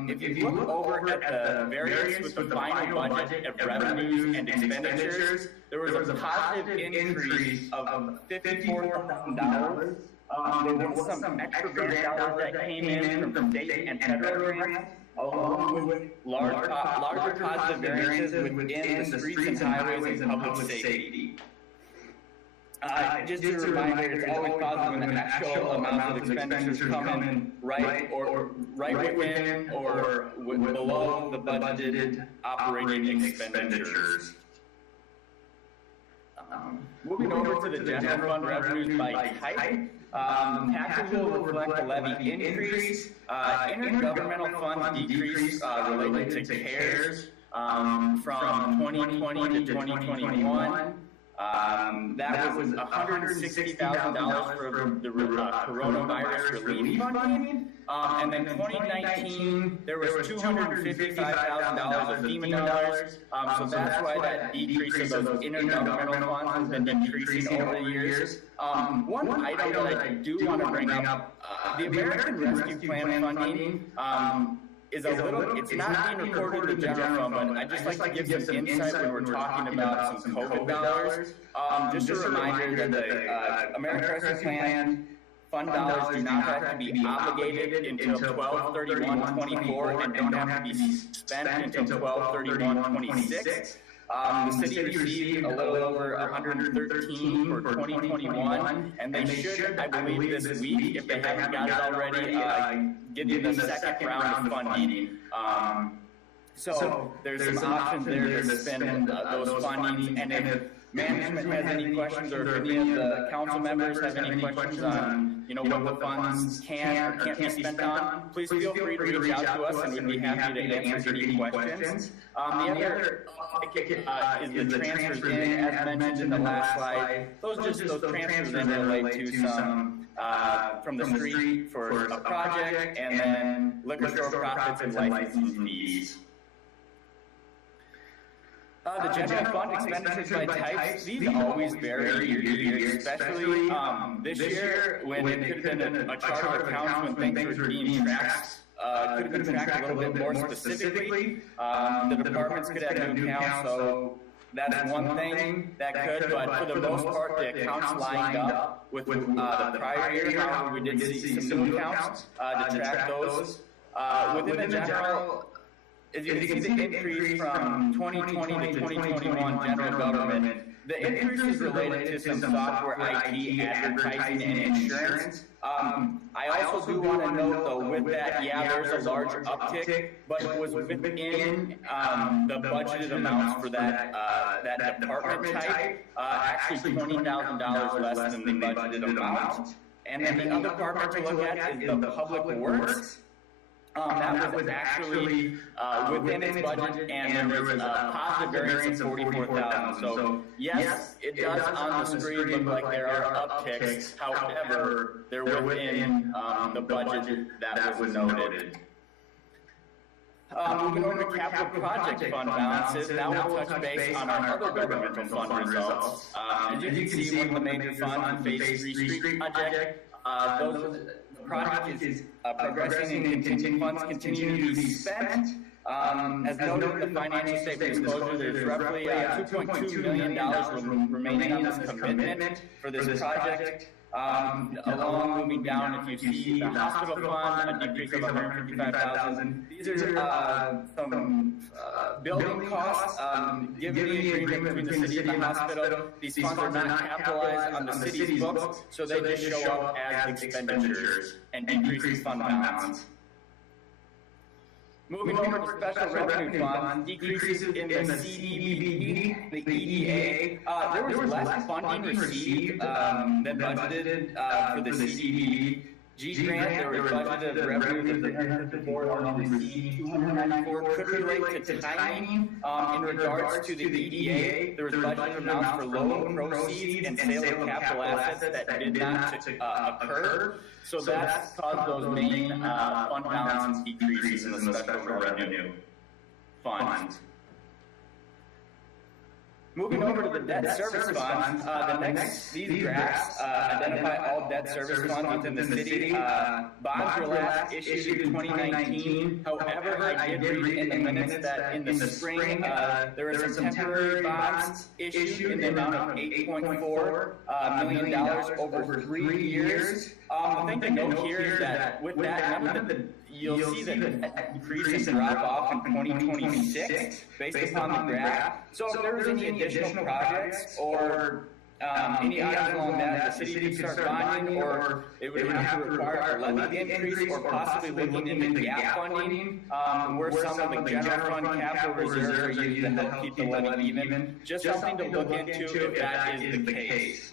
If you look over at the variance with the final budget of revenues and expenditures, there was a positive increase of $54,000. There was some extra grant dollars that came in from state and federal grants, along with larger positive variances within the streets and highways and public safety. Just a reminder, it's always positive when the actual amount of expenditures come in right within or below the budgeted operating expenditures. Moving over to the general fund revenues by type, taxes will reflect the levy increase, intergovernmental funds decrease related to CARES from 2020 to 2021. That was $160,000 for the coronavirus relief funding, and then 2019 there was $255,000 of FEMA dollars. So that's why that decrease of those intergovernmental funds has been decreasing over the years. One item that I do want to bring up, the American Rescue Plan funding. Is a little, it's not being reported in the general fund, but I'd just like to give some insight when we're talking about some COVID dollars. Just a reminder that the American Rescue Plan fund dollars do not have to be obligated until 12/31/24 and don't have to be spent until 12/31/26. The city received a little over 113 for 2021, and they should, I believe, this week, if they haven't got it already, get in the second round of funding. So there's some options there to spend those fundings, and if management has any questions, or if any of the council members have any questions on, what the funds can or can't be spent on, please feel free to reach out to us, and we'd be happy to answer any questions. The other is the transfers in, as mentioned in the last slide. Those transfers in relate to some from the street for a project, and then liquor store profits and licensing fees. The general fund expenditures by types, these always vary year to year, especially this year when it could have been a chart of accounts when things were being tracked. Could have been tracked a little bit more specifically. The departments could have new accounts, so that's one thing that could, but for the most part, the accounts lined up with the prior year. However, we did see some new accounts to track those. Within the general, as you can see the increase from 2020 to 2021 general government, The increase is related to some software, IT, advertising, and insurance. I also do want to note, though, with that, yeah, there's a large uptick, but it was within the budgeted amounts for that department type, actually $20,000 less than the budgeted amount. And then the other department to look at is the public works. That was actually within its budget, and there was a positive variance of $44,000. So yes, it does on the screen look like there are upticks. However, they're within the budget that was noted. Moving over to capital project fund balances, now we'll touch base on our other governmental fund results. As you can see, one of the major funds, the Phase 3 Street Project, the project is progressing and funds continue to be spent. As noted in the financial statement disclosure, there's roughly $2.2 million remaining on this commitment for this project. Along moving down, if you see the hospital fund, a decrease of $155,000. These are some building costs. Given the agreement between the city and the hospital, these funds are not capitalized on the city's books, so they just show up as expenditures and decrease fund balance. Moving over to special revenue funds, decreases in the CDBG, the EDA. There was less funding received than budgeted for the CDBG grant. There was budgeted revenue that the board only received $294. Could relate to timing in regards to the EDA. There was budgeted amounts for loan proceeds and sale of capital assets that did not occur. So that's caused those main fund balance decreases in the special revenue funds. Moving over to the debt service funds, these graphs identify all debt service funds within the city. Bonds were last issued in 2019. However, I did read in the minutes that in the spring there were some temporary bonds issued in the amount of $8.4 million over 3 years. The thing to note here is that with that number, you'll see that decrease and drop off in 2026 based upon the graph. So if there was any additional projects or any items along that, the city could start bonding, or it would have to require a levy increase, or possibly looking into gap funding, where some of the general fund capital reserves are used to help keep the levy even. Just something to look into if that is the case.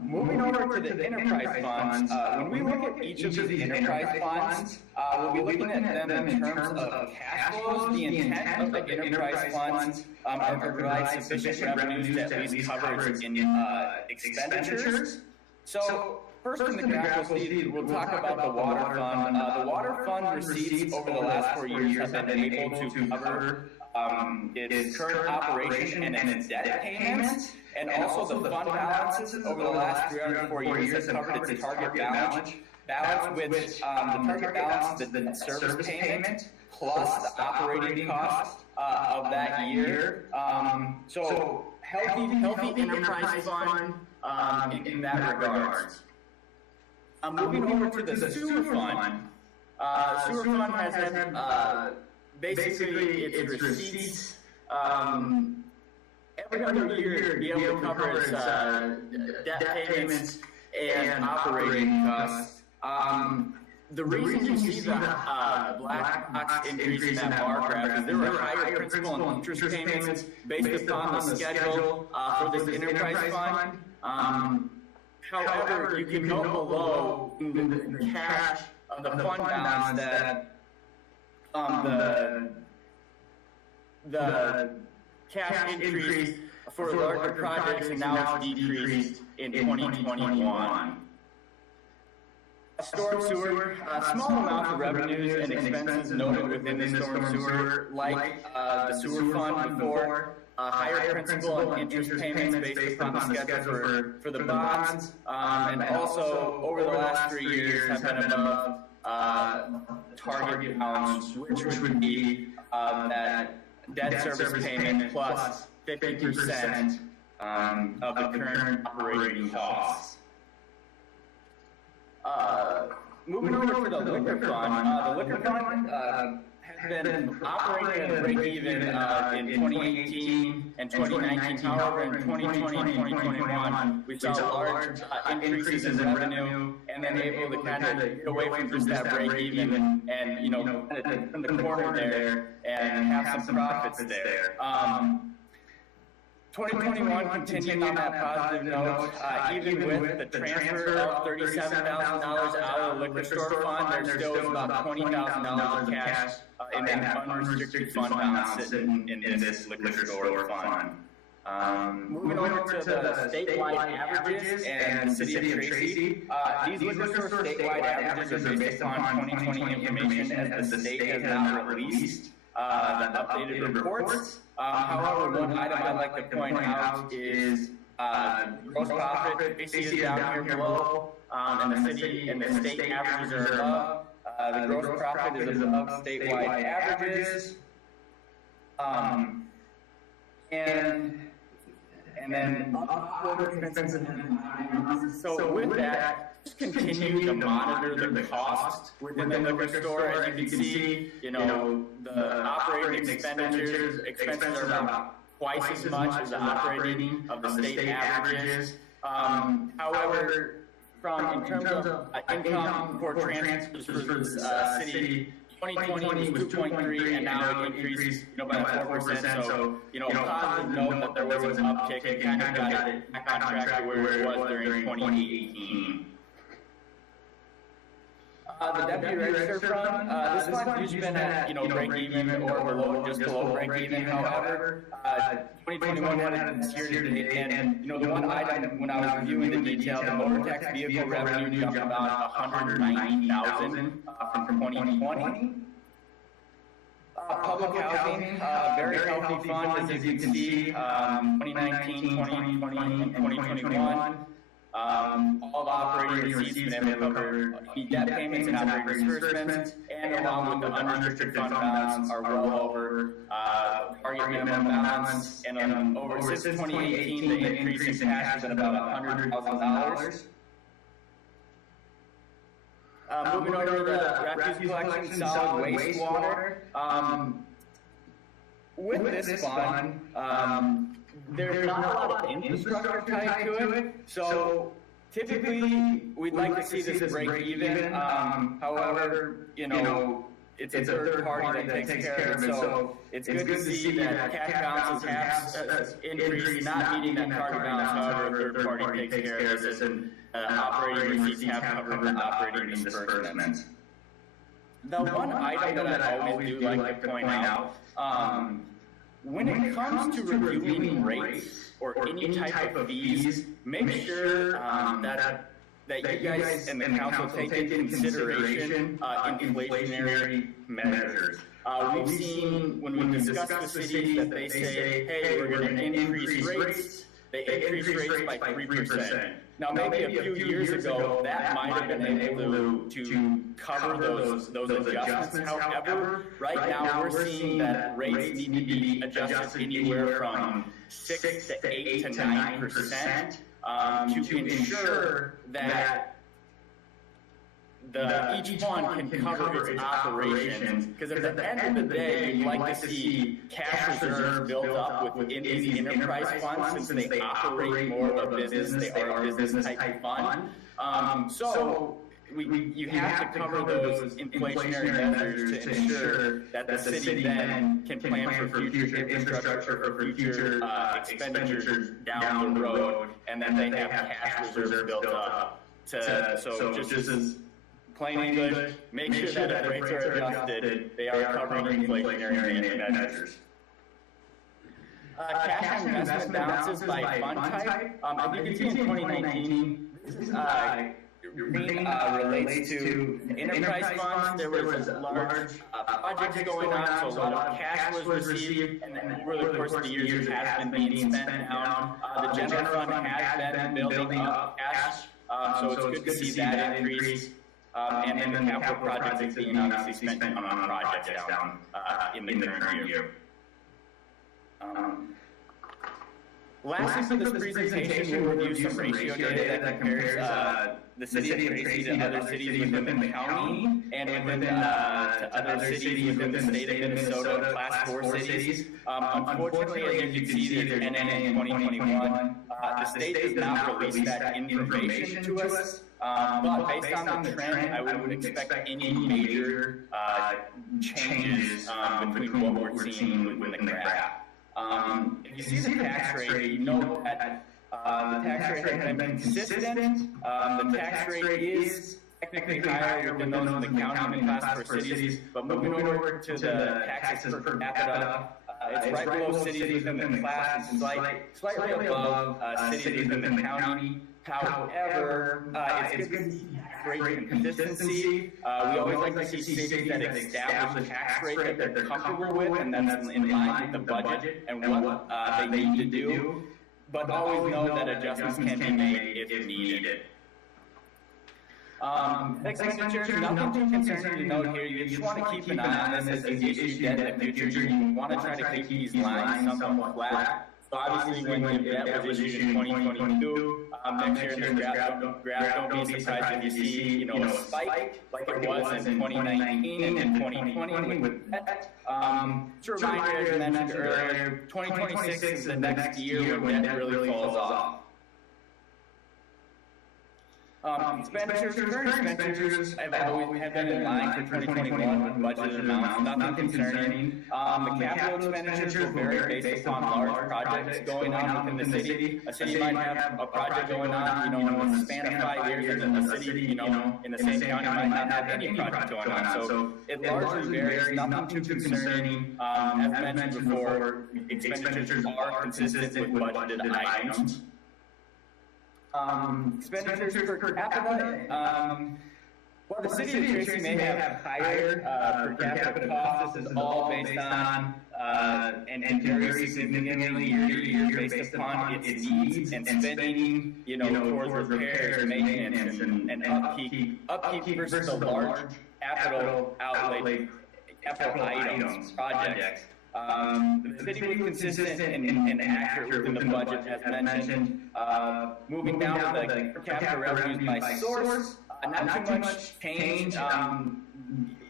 Moving over to the enterprise funds, when we look at each of these enterprise funds, we'll be looking at them in terms of cash flows. The intent of the enterprise funds are to provide sufficient revenues to at least cover its expenditures. So first in the graph, we'll talk about the water fund. The water fund receipts over the last 4 years have been able to cover its current operation and its debt payments. And also the fund balances over the last 3 or 4 years have covered its target balance with the target balance, the service payment, plus the operating cost of that year. So healthy enterprise fund in that regards. Moving over to the sewer fund. Sewer fund has had basically its receipts every other year to be able to cover its debt payments and operating costs. The reason you see the black box increase in that bar graph is there were higher principal and interest payments based upon the schedule for this enterprise fund. However, you can note below the cash of the fund balance that the cash increased for larger projects, and now it's decreased in 2021. Storm sewer, small amounts of revenues and expenses noted within the storm sewer, like the sewer fund before, higher principal and interest payments based upon the schedule for the bonds, and also over the last 3 years have been above target balance, which would be that debt service payment plus 50% of the current operating costs. Moving over to the liquor fund, has been operating at a break even in 2018 and 2019. However, in 2020 and 2021, we saw large increases in revenue, and then able to kind of get away from just that break even and, you know, kind of turn the corner there and have some profits there. 2021 continued on that positive note, even with the transfer of $37,000 out of the liquor store fund, there still was about $20,000 of cash in that unrestricted fund balance sitting in this liquor store fund. Moving over to the statewide averages and the city of Tracy, these liquor store statewide averages are based upon 2020 information as the state has not released the updated reports. However, one item I'd like to point out is gross profit. Tracy is down here below, and the city and the state averages are above. The gross profit is above statewide averages. And then other expenses. So with that, just continue to monitor the cost within the liquor store. As you can see, you know, the operating expenses are about twice as much as the operating of the state averages. However, in terms of income for transfers for the city, 2020 was 2.3, and now it increased, you know, by 4%. So, you know, positive note that there was an uptick and kind of got it back on track to where it was during 2018. The deputy register fund, this fund usually been at, you know, break even or below, just below break even. However, 2021 had a year to date, and, you know, the one item when I was reviewing the detail, the motor tax vehicle revenue jumped about $190,000 from 2020. Public housing, very healthy fund, as you can see, 2019, 2020, and 2021. All the operating receipts been able to cover debt payments and operating disbursements, and along with the unrestricted fund balance are well over target minimum balance, and over since 2018 the increase in cash has been about $100,000. Moving over to the refuse collection, solid wastewater. With this fund, there's not a lot of infrastructure tied to it, so typically we'd like to see this break even. However, you know, it's a third party that takes care of it, so it's good to see that cash balances have increased, not meeting that target balance. However, a third party takes care of this, and operating receipts have covered the operating disbursements. The one item that I always do like to point out, when it comes to reviewing rates or any type of fees, make sure that you guys and the council take into consideration inflationary measures. We've seen when we discuss the cities that they say, hey, we're going to increase rates. They increase rates by 3%. Now, maybe a few years ago, that might have been able to cover those adjustments. However, right now we're seeing that rates need to be adjusted anywhere from 6 to 8 to 9% to ensure that each fund can cover its operations, because at the end of the day, you'd like to see cash reserves built up within these enterprise funds, since they operate more of a business, they are a business type fund. So you have to cover those inflationary measures to ensure that the city then can plan for future infrastructure or for future expenditures down the road, and then they have cash reserves built up. So just as plain English, make sure that rates are adjusted, they are covering inflationary measures. Cash and investment balances by fund type. As you can see in 2019, this relates to enterprise funds. There was large projects going on, so a lot of cash was received, and then over the course of the years, it has been being spent down. The general fund has been building up cash, so it's good to see that increase. And then the capital projects being obviously spent on projects down in the current year. Lastly, for this presentation, we'll review some ratio data that compares the city of Tracy to other cities within the county and within to other cities within the state of Minnesota, Class 4 cities. Unfortunately, as you can see, there's NNA in 2021. The state does not release that information to us. But based on the trend, I would expect any major changes between what we're seeing within the graph. If you see the tax rate, you know that the tax rate has been consistent. The tax rate is technically higher within those in the county and Class 4 cities, but moving over to the taxes per capita, it's right below cities within the class and slightly above cities within the county. However, it's good to see tax rate consistency. We always like to see cities that establish a tax rate that they're comfortable with and that's in line with the budget and what they need to do. But always know that adjustments can be made if needed. Expenditures, nothing too concerning to note here. You just want to keep an eye on this as you issue debt in the future. You want to try to keep these lines somewhat flat. So obviously, when the debt was issued in 2022, next year in this graph, don't be surprised if you see, a spike like it was in 2019 and 2020 with debt. To remind you, as mentioned earlier, 2026 is the next year when debt really falls off. Expenditures, current expenditures have always been in line for 2021 with budgeted amounts, nothing concerning. The capital expenditures will vary based upon large projects going on within the city. A city might have a project going on, in the span of 5 years, and the city, in the same county might not have any project going on. So it largely varies, nothing too concerning. As mentioned before, expenditures are consistent with budgeted items. Expenditures per capita. Well, the city of Tracy may have higher per capita costs. This is all based on and varies significantly year to year based upon its needs and spending, towards repairs, maintenance, and upkeep versus the large capital outlay, capital items, projects. The city was consistent and accurate within the budget, as mentioned. Moving down to the per capita revenues by source, not too much change.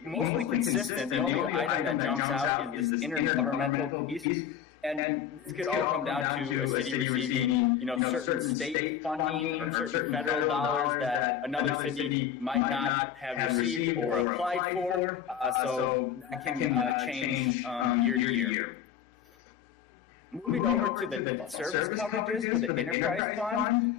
Mostly consistent. The only item that jumps out is this intergovernmental piece. And this could all come down to a city receiving, certain state funding or certain federal dollars that another city might not have received or applied for. So that can change year to year. Moving over to the debt service coverages for the enterprise fund,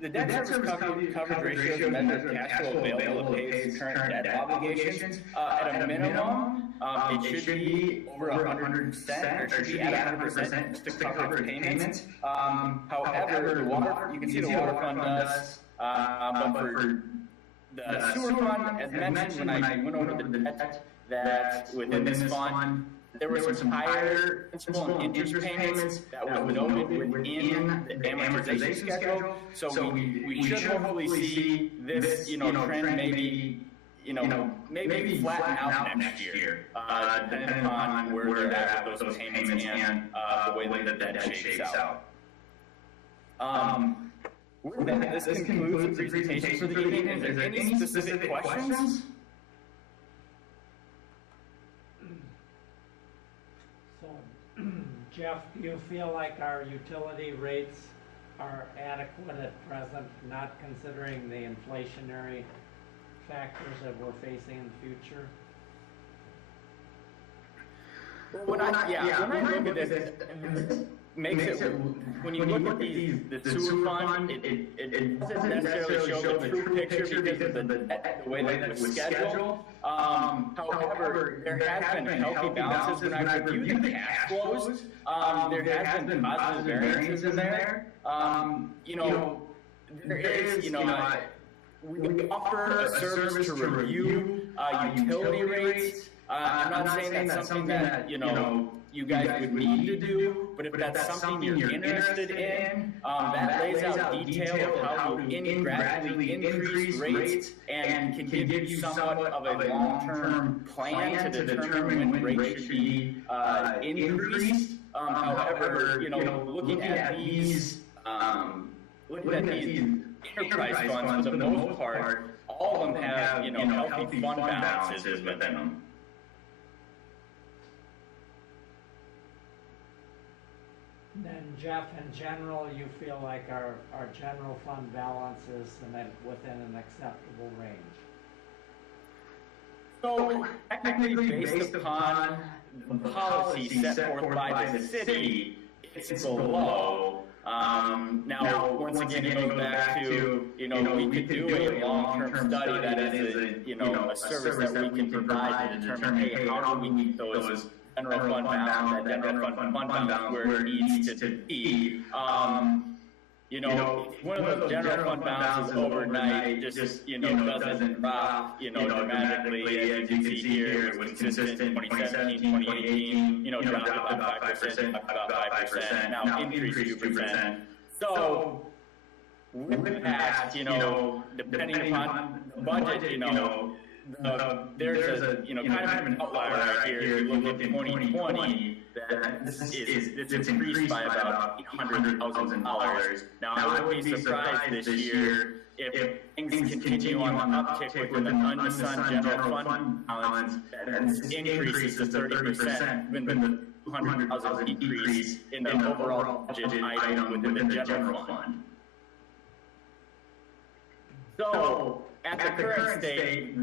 the debt service coverage ratio measures cash flow available to pay its current debt obligations. At a minimum, it should be over 100%, or it should be at 100% to cover its payments. However, you can see the water fund does, but for the sewer fund, as mentioned when I went over the debt that within this fund, there were some higher principal and interest payments that were noted within the amortization schedule. So we should hopefully see this, trend maybe flatten out next year, depending on where they're at with those payments and the way that debt shakes out. With that, this concludes the presentation for the evening. Is there any specific questions? Jeff, do you feel like our utility rates are adequate at present, not considering the inflationary factors that we're facing in the future? When I look at this, makes it, when you look at the sewer fund, it doesn't necessarily show the true picture because of the way that it was scheduled. However, there has been healthy balances when I review the cash flows. There has been positive variances in there. There is, we offer a service to review utility rates. I'm not saying that's something that, you guys would need to do, but if that's something you're interested in, that lays out detail of how to gradually increase rates and can give you somewhat of a long-term plan to determine when rates should be increased. However, looking at these, enterprise funds, for the most part, all of them have, healthy fund balances within them. Then Jeff, in general, you feel like our general fund balance is within an acceptable range? So, technically, based upon the policy set forth by the city, it's below. Now, once again, it goes back to, we could do a long-term study that is a service that we can provide to determine, hey, how do we keep those general fund balance, that general fund balance where it needs to be. One of those general fund balances overnight just doesn't drop, dramatically. As you can see here, it was consistent 2017, 2018, dropped about 5%, about 5%, now increased 2%. So, with that, depending upon the budget, there's a kind of an outlier right here. If you look at 2020, it's increased by about $800,000. Now I would be surprised this year if things continue on the uptick with an unassigned general fund balance that increases to 30%, given the $200,000 decrease in the overall budget item within the general fund. So at the current state,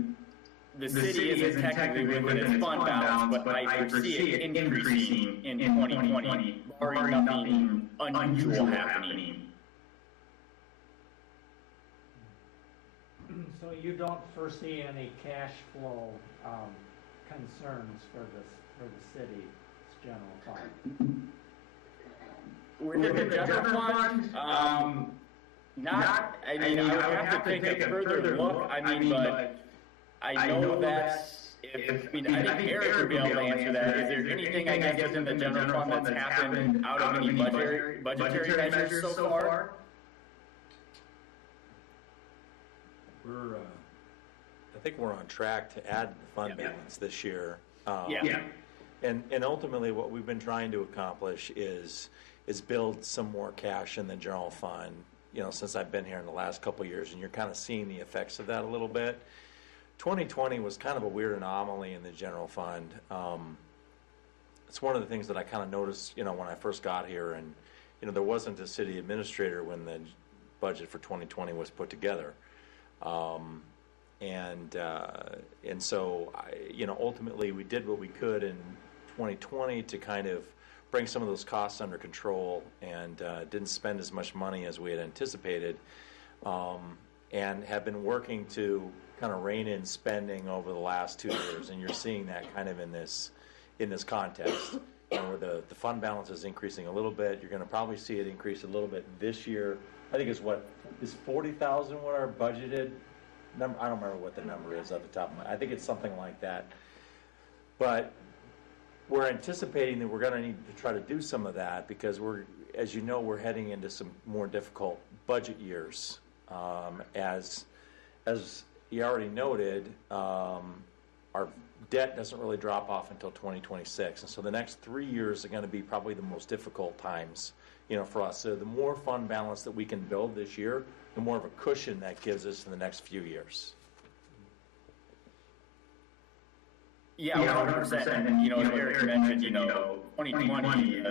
the city isn't technically within its fund balance, but I foresee it increasing in 2020, barring nothing unusual happening. So you don't foresee any cash flow concerns for the city's general fund? Within the general fund, I would have to take a further look. But I know that I think Eric would be able to answer that. Is there anything, I guess, within the general fund that's happened out of any budgetary measures so far? I think we're on track to add fund balance this year. Yeah. And ultimately, what we've been trying to accomplish is build some more cash in the general fund. Since I've been here in the last couple of years, and you're kind of seeing the effects of that a little bit. 2020 was kind of a weird anomaly in the general fund. It's one of the things that I kind of noticed, when I first got here, and there wasn't a city administrator when the budget for 2020 was put together, and so ultimately we did what we could in 2020 to kind of bring some of those costs under control, and didn't spend as much money as we had anticipated, and have been working to kind of rein in spending over the last 2 years, and you're seeing that kind of in this context, where the fund balance is increasing a little bit. You're going to probably see it increase a little bit this year. I think it's is 40,000 what our budgeted number? I don't remember what the number is off the top of my. I think it's something like that, but we're anticipating that we're going to need to try to do some of that because as you know, we're heading into some more difficult budget years. As you already noted, our debt doesn't really drop off until 2026, and so the next 3 years are going to be probably the most difficult times, for us. So the more fund balance that we can build this year, the more of a cushion that gives us in the next few years. Yeah, 100%. And, as Eric mentioned, 2020,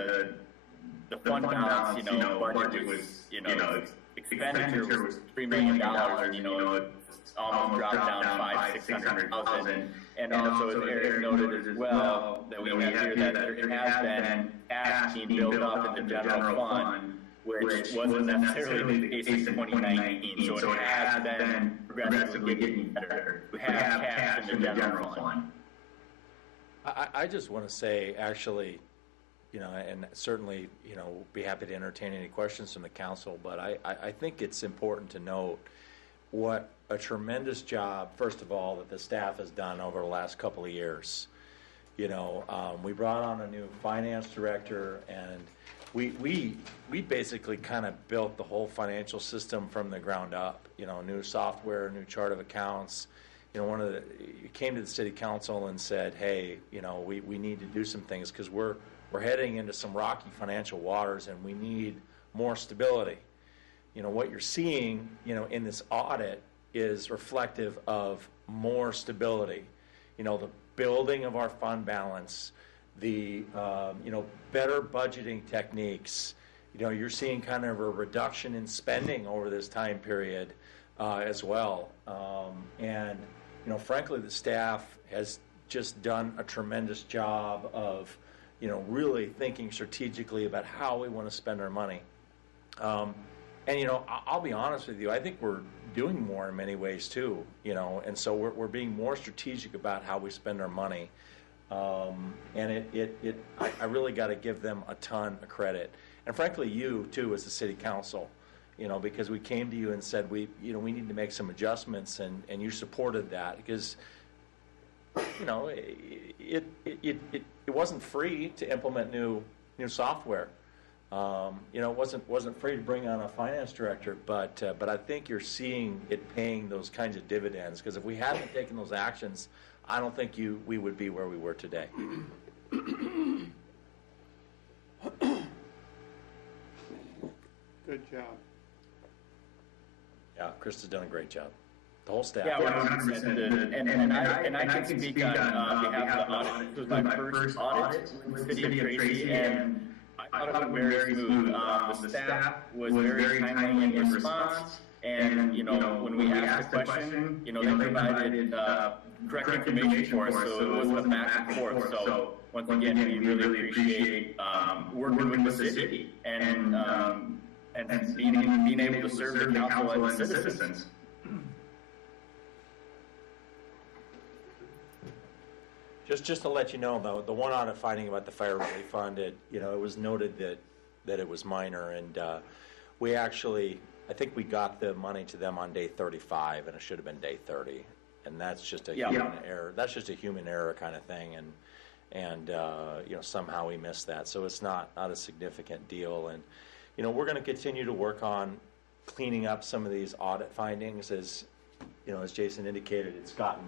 the fund balance, budget was, expenditure was $3 million, it almost dropped down to $600,000. And also, as Eric noted as well, that we have here that there has been cash being built up in the general fund, which wasn't necessarily the case in 2019. So it has been progressively getting better. We have cash in the general fund. I just want to say, actually, and certainly, be happy to entertain any questions from the council, but I think it's important to note what a tremendous job, first of all, that the staff has done over the last couple of years. We brought on a new finance director, and we basically kind of built the whole financial system from the ground up. New software, new chart of accounts. You came to the city council and said, hey, we need to do some things because we're we're heading into some rocky financial waters, and we need more stability. You know, what you're seeing, you know, in this audit is reflective of more stability. You know, the building of our fund balance, the, you know, better budgeting techniques. You know, you're seeing kind of a reduction in spending over this time period as well. And, you know, frankly, the staff has just done a tremendous job of, you know, really thinking strategically about how we want to spend our money. And, you know, I'll be honest with you, I think we're doing more in many ways too, you know, and so we're being more strategic about how we spend our money. And I really got to give them a ton of credit. And frankly, you too, as the city council, you know, because we came to you and said, we need to make some adjustments, and you supported that because, you know, it wasn't free to implement new software. You know, it wasn't free to bring on a finance director, but I think you're seeing it paying those kinds of dividends, because if we hadn't taken those actions, I don't think we would be where we were today. Good job. Yeah, Chris has done a great job. The whole staff. Yeah, 100%. And I can speak on behalf of the audit. This was my first audit with the city of Tracy, and I thought it went very smooth. The staff was very timely in response, and, you know, when we asked the question, you know, they provided correct information for us, so it wasn't a back and forth. So once again, we really appreciate working with the city and being able to serve the council and the citizens. Just to let you know, though, the one audit finding about the fire relief fund, it was noted that it was minor, and we actually, I think we got the money to them on day 35, and it should have been day 30, and that's just a human error. That's just a human error kind of thing, and you know, somehow we missed that, so it's not a significant deal, and you know, we're going to continue to work on cleaning up some of these audit findings. As you know, as Jason indicated, it's gotten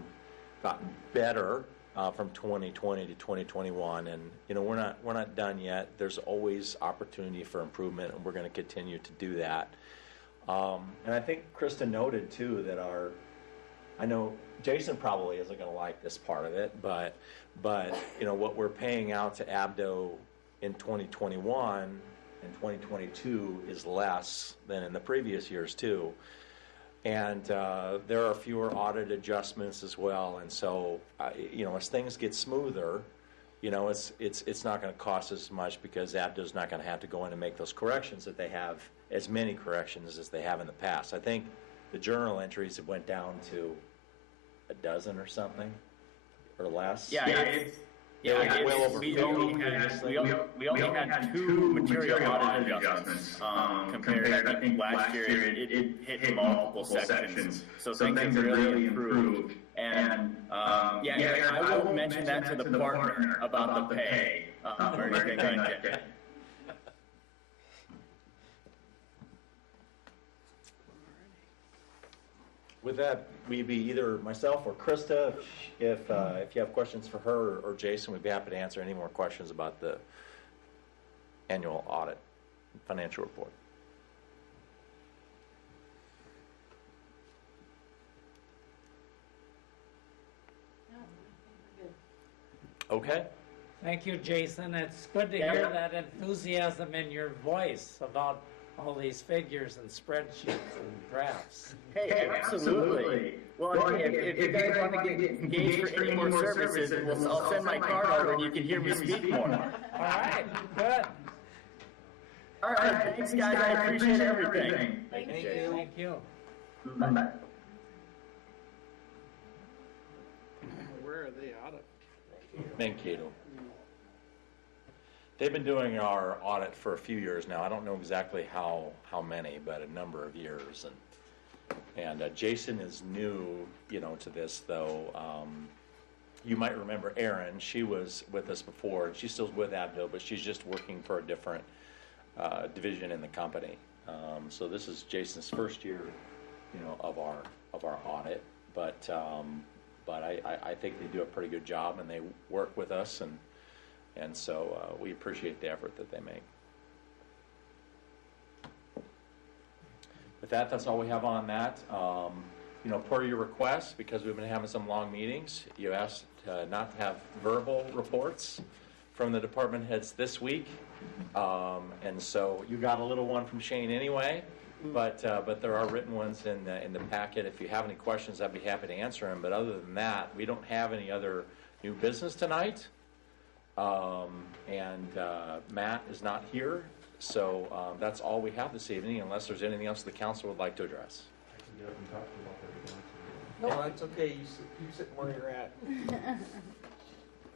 better from 2020 to 2021, and you know, we're not done yet. There's always opportunity for improvement, and we're going to continue to do that. And I think Krista noted too that I know Jason probably isn't going to like this part of it, but you know, what we're paying out to Abdo in 2021 and 2022 is less than in the previous years too. And there are fewer audit adjustments as well. And so, you know, as things get smoother, you know, it's not going to cost as much, because Abdo's not going to have to go in and make those corrections that they have, as many corrections as they have in the past. I think the journal entries have went down to a dozen or something, or less. We only had two material audit adjustments compared. I think last year it hit multiple sections. So things have really improved. And I won't mention that to the partner about the pay or anything like that. With that, we'd be either myself or Krista. If you have questions for her or Jason, we'd be happy to answer any more questions about the annual audit financial report. Okay. Thank you, Jason. It's good to hear that enthusiasm in your voice about all these figures and spreadsheets and drafts. Hey, absolutely. Well, if you guys want to get engaged for any more services, I'll send my card over and you can hear me speak more. All right, good. All right, thanks, guys. I appreciate everything. Thank you. Thank you. Bye-bye. Where are they out of? Mankato. They've been doing our audit for a few years now. I don't know exactly how many, but a number of years. And Jason is new, you know, to this though. You might remember Erin. She was with us before. She's still with Abdo, but she's just working for a different division in the company. So this is Jason's first year, you know, of our audit. But I think they do a pretty good job, and they work with us, and And so we appreciate the effort that they make. With that, that's all we have on that. You know, per your request, because we've been having some long meetings, you asked not to have verbal reports from the department heads this week. And so you got a little one from Shane anyway, but there are written ones in the packet. If you have any questions, I'd be happy to answer them. But other than that, we don't have any other new business tonight. Matt is not here, so that's all we have this evening, unless there's anything else the council would like to address. I can get up and talk about that if you want to. No, that's okay, you sit where you're at.